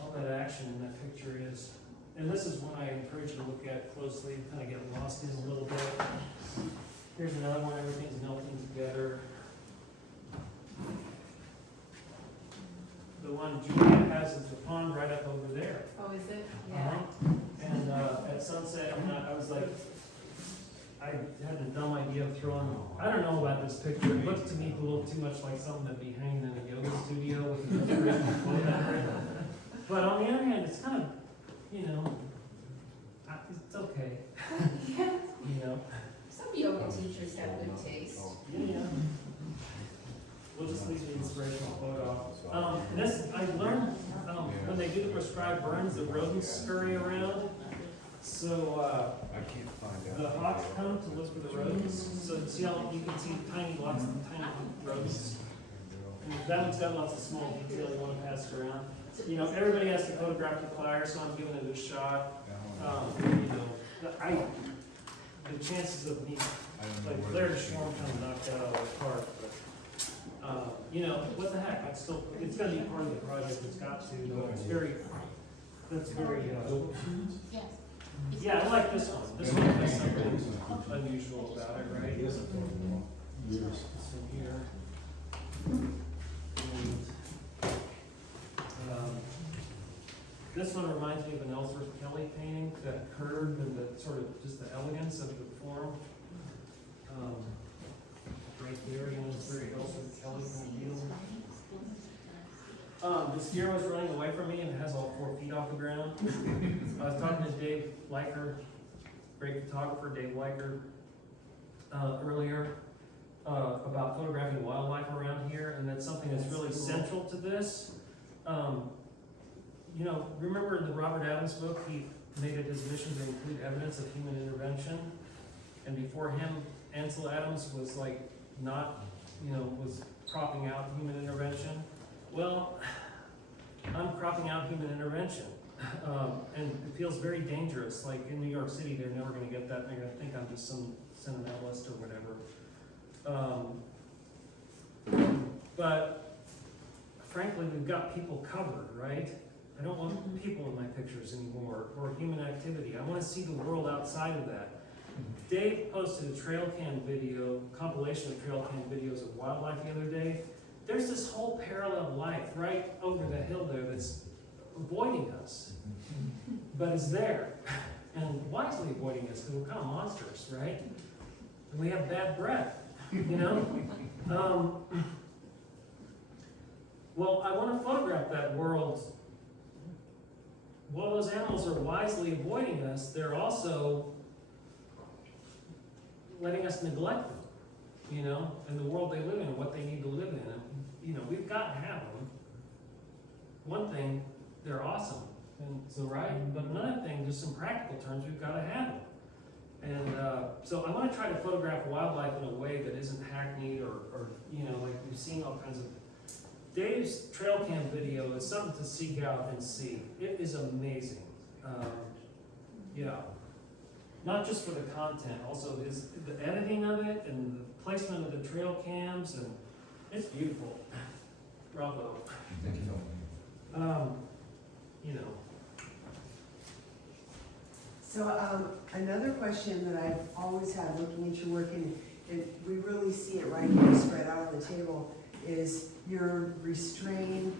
all that action in that picture is. And this is one I encourage you to look at closely, kind of get lost in a little bit. Here's another one, everything's melting together. The one Julia has is the pond right up over there. Oh, is it? Yeah. And at sunset, I was like, I had the dumb idea of throwing, I don't know about this picture, it looks to me a little too much like something that'd be hanging in a yoga studio with a inspirational quote under it. But on the other hand, it's kind of, it's okay. Yeah. Some yoga teachers have good taste. Yeah. We'll just leave the inspirational quote off. This, I learned when they do the prescribed burns, the rodents scurry around. So the hawks come to look for the rodents. So see how you can see lots of tiny rodents. And that one's got lots of small detail you want to pass it around. Everybody has to photograph the flyer, so I'm giving it a shot. The chances of me, like Blair Schwarm kind of knocked that out of the park, but what the heck? It's going to be part of the project. It's got to. That's very. Yeah, I like this one. This one has something unusual about it, right? This one here. And, this one reminds me of an Ellsworth Kelly painting, that curve and the sort of just the elegance of the form. Right there, it's very Ellsworth Kelly kind of deal. This deer was running away from me and it has all 4 feet off the ground. I was talking to Dave Leiker, great photographer Dave Leiker, earlier about photographing wildlife around here, and that's something that's really central to this. Remember in the Robert Adams book, he made it his mission to include evidence of human intervention, and before him, Ansel Adams was was cropping out human intervention. Well, I'm cropping out human intervention, and it feels very dangerous. Like in New York City, they're never going to get that, and they're going to think I'm just some sentimentalist or whatever. But frankly, we've got people covered, right? I don't want people in my pictures anymore, or human activity. I want to see the world outside of that. Dave posted a trail cam video, compilation of trail cam videos of wildlife the other day. There's this whole parallel life right over the hill there that's avoiding us, but is there, and wisely avoiding us, because we're kind of monsters, right? And we have bad breath, Well, I want to photograph that world. While those animals are wisely avoiding us, they're also letting us neglect them, you know, and the world they live in, what they need to live in. And, you know, we've got to have them. One thing, they're awesome, and so right. But another thing, just in practical terms, we've got to have them. And so I want to try to photograph wildlife in a way that isn't hackneyed or you know, like we've seen all kinds of. Dave's trail cam video is something to seek out and see. It is amazing. Yeah. Not just for the content, also the editing of it and the placement of the trail cams, and it's beautiful. Bravo. Thank you. You know. So another question that I've always had looking at your work, and we really see it right here spread out on the table, is your restrained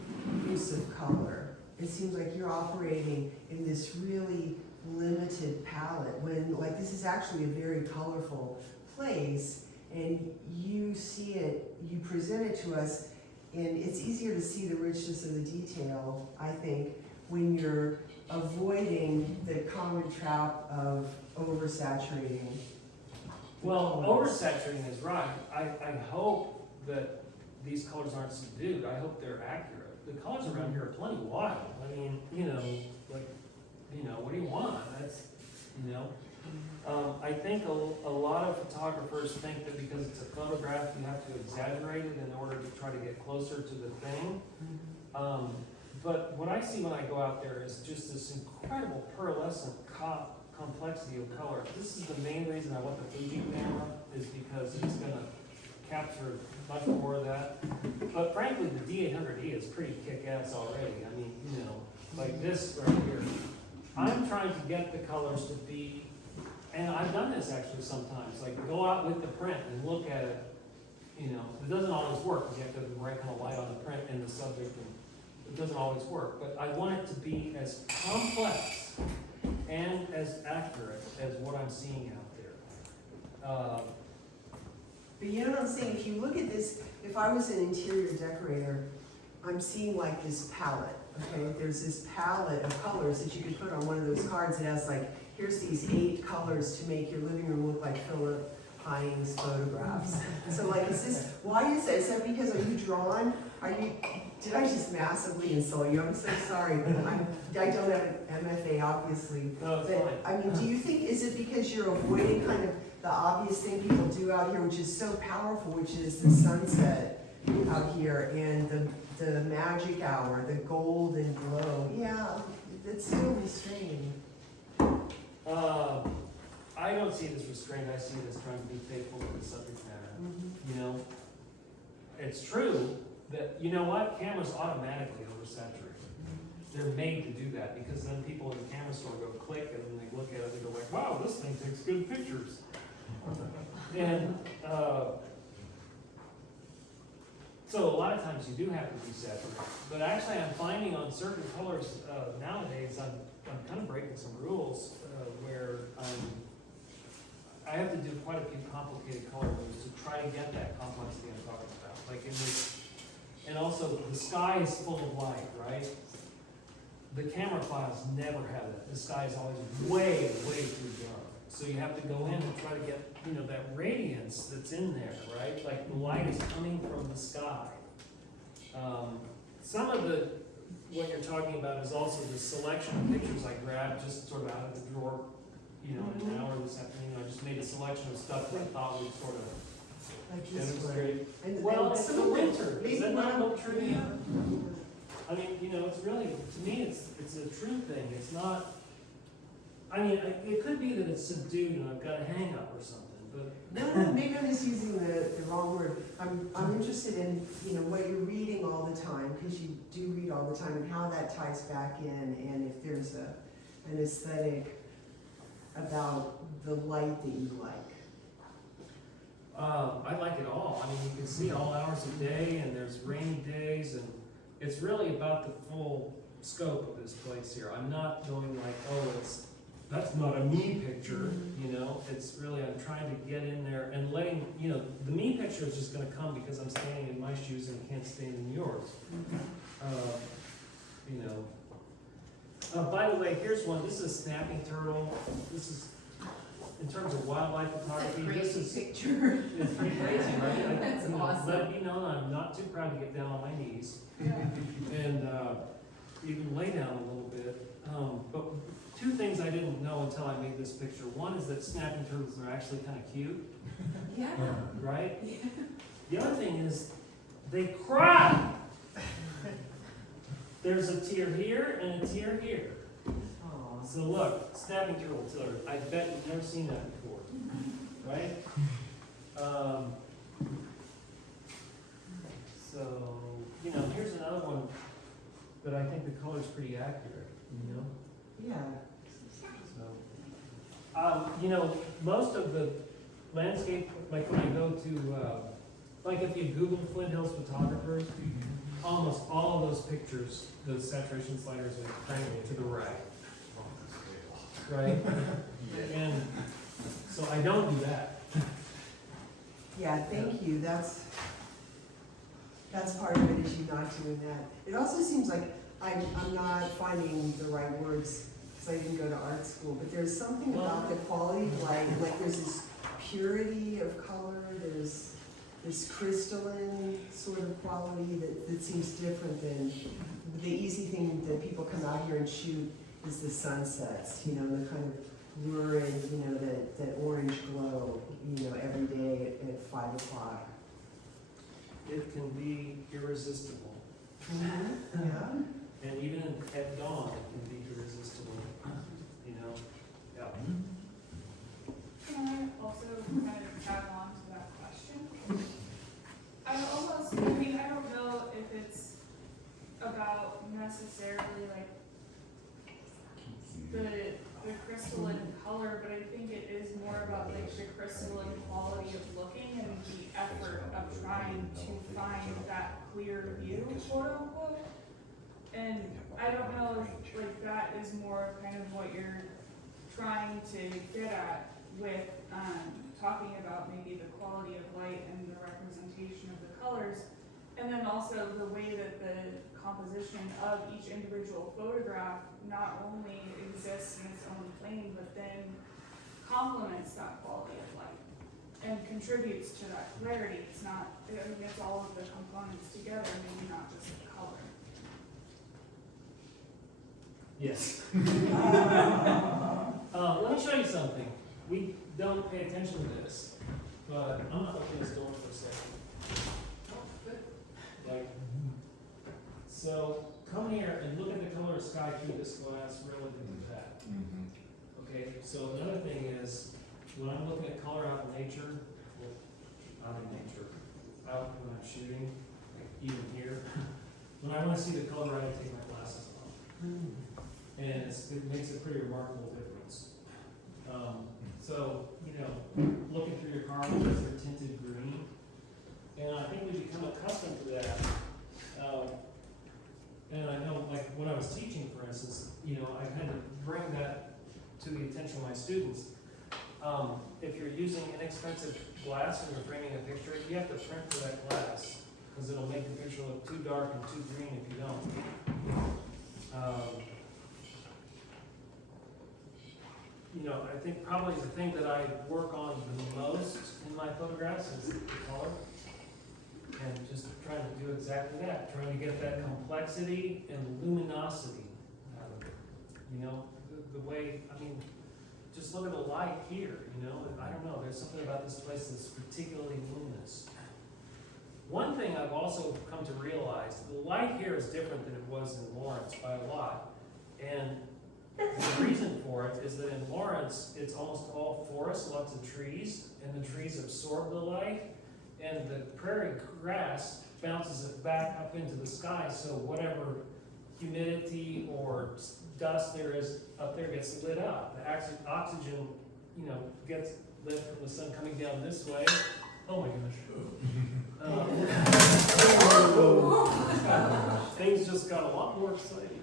use of color. It seems like you're operating in this really limited palette when, like, this is actually a very colorful place, and you see it, you present it to us, and it's easier to see the richness of the detail, I think, when you're avoiding the common trap of oversaturating. Well, oversaturating is right. I hope that these colors aren't subdued. I hope they're accurate. The colors around here are plenty wild. I mean, you know, like, you know, what do you want? That's, you know. I think a lot of photographers think that because it's a photograph, you have to exaggerate it in order to try to get closer to the thing. But what I see when I go out there is just this incredible pearlescent complexity of color. This is the main reason I want the Fuji camera, is because it's going to capture much more of that. But frankly, the D800E is pretty kick-ass already. I mean, you know, like this right here. I'm trying to get the colors to be, and I've done this actually sometimes, like go out with the print and look at it. You know, it doesn't always work because you have to have the right kind of light on the print and the subject, and it doesn't always work. But I want it to be as complex and as accurate as what I'm seeing out there. But you know what I'm saying? If you look at this, if I was an interior decorator, I'm seeing like this palette, okay? There's this palette of colors that you could put on one of those cards that has like, here's these 8 colors to make your living room look like Philip Hines photographs. So like, is this, why is that? Is that because, are you drawn? Did I just massively insult you? I'm so sorry, but I don't have an MFA, obviously. No, it's But, fine. I mean, do you think, is it because you're avoiding kind of the obvious thing people do out here, which is so powerful, which is the sunset out here and the magic hour, the golden glow? Yeah, it's still restrained. I don't see it as restraint. I see it as trying to be faithful to the subject matter. Mm-hmm. You know, it's true that, you know what, cameras automatically oversaturate. They're made to do that because then people in the camera store go click and then they look at it and go like, wow, this thing takes good pictures. And so a lot of times you do have to desaturate. But actually I'm finding on certain colors nowadays, I'm kind of breaking some rules where I have to do quite a few complicated color moves to try to get that complexity I'm talking about. Like in this, and also the sky is full of light, right? The camera files never have that. The sky is always way, way too dark. So you have to go in and try to get, you know, that radiance that's in there, right? Like the light is coming from the sky. Some of what you're talking about is also the selection of pictures I grabbed just sort of out of the drawer, you know, in an hour this afternoon. I just made a selection of stuff that I thought would sort of Like this one. demonstrate. And Well, and it's some the of them- winter. maybe Is that one not of- look true to you? I mean, you know, it's really, to me, it's a true thing. It's not, I mean, it could be that it's subdued and I've got a hang up or something, but. No, maybe I'm just using the wrong word. I'm interested in, you know, what you're reading all the time, because you do read all the time, and how that ties back in, and if there's an aesthetic about the light that you like. I like it all. I mean, you can see all hours of day, and there's rainy days, and it's really about the full scope of this place here. I'm not going like, oh, it's that's not a me picture, you know, it's really, I'm trying to get in there and letting, you know, the me picture is just gonna come because I'm standing in my shoes and can't stand in yours. You know. By the way, here's one, this is a snapping turtle, this is, in terms of wildlife photography, this is, Picture. it's pretty crazy, right? That's You know, awesome. Let me know I'm not too proud to get down on my knees and even lay down a little bit. But two things I didn't know until I made this picture. One is that snapping turtles are actually kind of cute, Yeah. right? The other thing is they cry. There's a tear here and a tear here. Aw. So look, snapping turtle tear. I bet you've never seen that before, right? So, you know, here's another one that I think the color's pretty accurate, you know? Yeah. So, you know, most of the landscape, like when I go to, like if you Google Flint Hills photographers, almost all of those pictures, those saturation sliders are cranking to the right. Right? And so I don't do that. Yeah, thank you, that's part of it, is you not doing that. It also seems like I'm not finding the right words, because I didn't go to art school, but there's something about the quality of light, like there's this purity of color, there's this crystalline sort of quality that seems different than the easy thing that people come out here and shoot is the sunsets, you know, the kind of lurid, you know, that orange glow, you know, every day at 5 o'clock. It can be irresistible. Yeah. And even at dawn, it can be irresistible. You know? Yeah. Can I also kind of tag on to that question? I don't know if it's about necessarily like the crystalline color, but I think it is more about like the crystalline quality of looking and the effort of trying to find that clear view, quote unquote. And I don't know if like that is more kind of what you're trying to get at with talking about maybe the quality of light and the representation of the colors, and then also the way that the composition of each individual photograph not only exists in its own plane, but then complements that quality of light and contributes to that clarity. It's not, I mean, it's all of the components together, maybe not just the color. Yes. Let me show you something. We don't pay attention to this, but I'm not looking at this door for a second. Like, so come here and look at the color of sky through this glass relative to that. Okay, so another thing is, when I'm looking at color out in nature, well, out in nature, out when I'm shooting, like even here, when I want to see the color, I take my glasses off. And it makes a pretty remarkable difference. So, you know, looking through your car, because they're tinted green, and I think we become accustomed to that. And I know, like, when I was teaching, for instance, you know, I had to bring that to the attention of my students. If you're using inexpensive glass and you're framing a picture, you have to print for that glass, because it'll make the picture look too dark and too green if you don't. You know, I think probably the thing that I work on the most in my photographs is the color. And just trying to do exactly that, trying to get that complexity and luminosity out of it. You know, the way, I mean, just look at the light here, you know, I don't know, there's something about this place that's particularly luminous. One thing I've also come to realize, the light here is different than it was in Lawrence by a lot. And the reason for it is that in Lawrence, it's almost all forest, lots of trees, and the trees absorb the light, and the prairie grass bounces it back up into the sky, so whatever humidity or dust there is up there gets lit up. The oxygen, you know, gets lit from the sun coming down this way. Oh my gosh. Things just got a lot more exciting.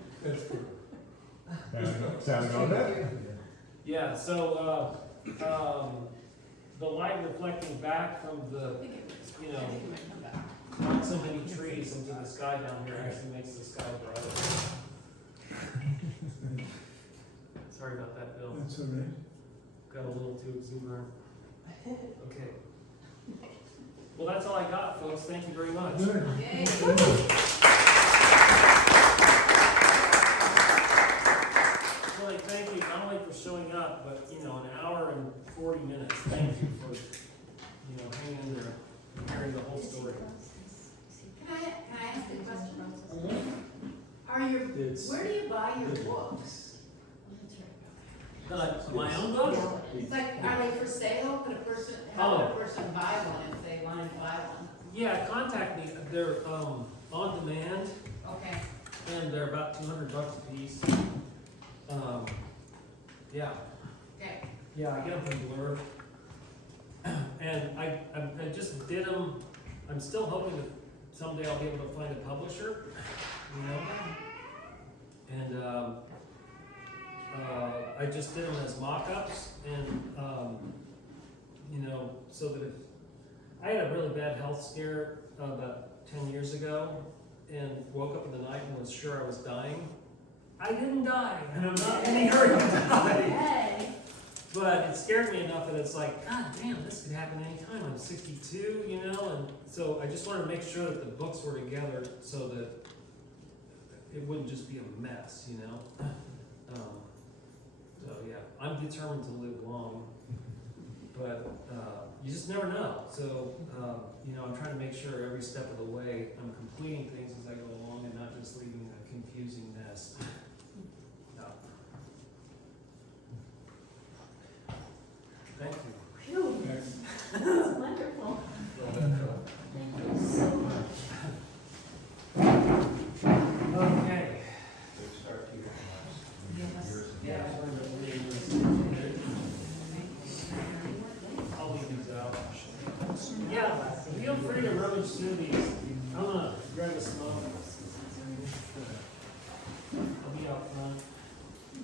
Sound on that? Yeah, so, the light reflecting back from the, you know, not so many trees into the sky down here actually makes the sky brighter. Sorry about that, Bill. That's all right. Got a little too exuberant. Okay. Well, that's all I got, folks. Thank you very much. Good. Yay. Really, thank you not only for showing up, but, you know, an hour and 40 minutes. Thank you for, you know, hanging in there and hearing the whole story. Can I ask a question? Where do you buy your books? My own book? It's like, are they for sale? Could a person, how would a person buy one if they wanted to buy one? Yeah, contact me. They're on demand, Okay. and they're about $200 a piece. Yeah. Okay. Yeah, I get them from Blur. And I just did them. I'm still hoping that someday I'll be able to find a publisher, you know? And I just did them as mock-ups, and you know, so that if I had a really bad health scare about 10 years ago, and woke up in the night and was sure I was dying. I didn't die, and I'm not in any hurry to die. Hey. But it scared me enough that it's like, God damn, this could happen anytime. I'm 62, you know, and so I just wanted to make sure that the books were together so that it wouldn't just be a mess, you know. So yeah, I'm determined to live long, but you just never know. So you know, I'm trying to make sure every step of the way I'm completing things as I go along and not just leaving a confusing mess. No. Thank you. Phew. Thanks. That's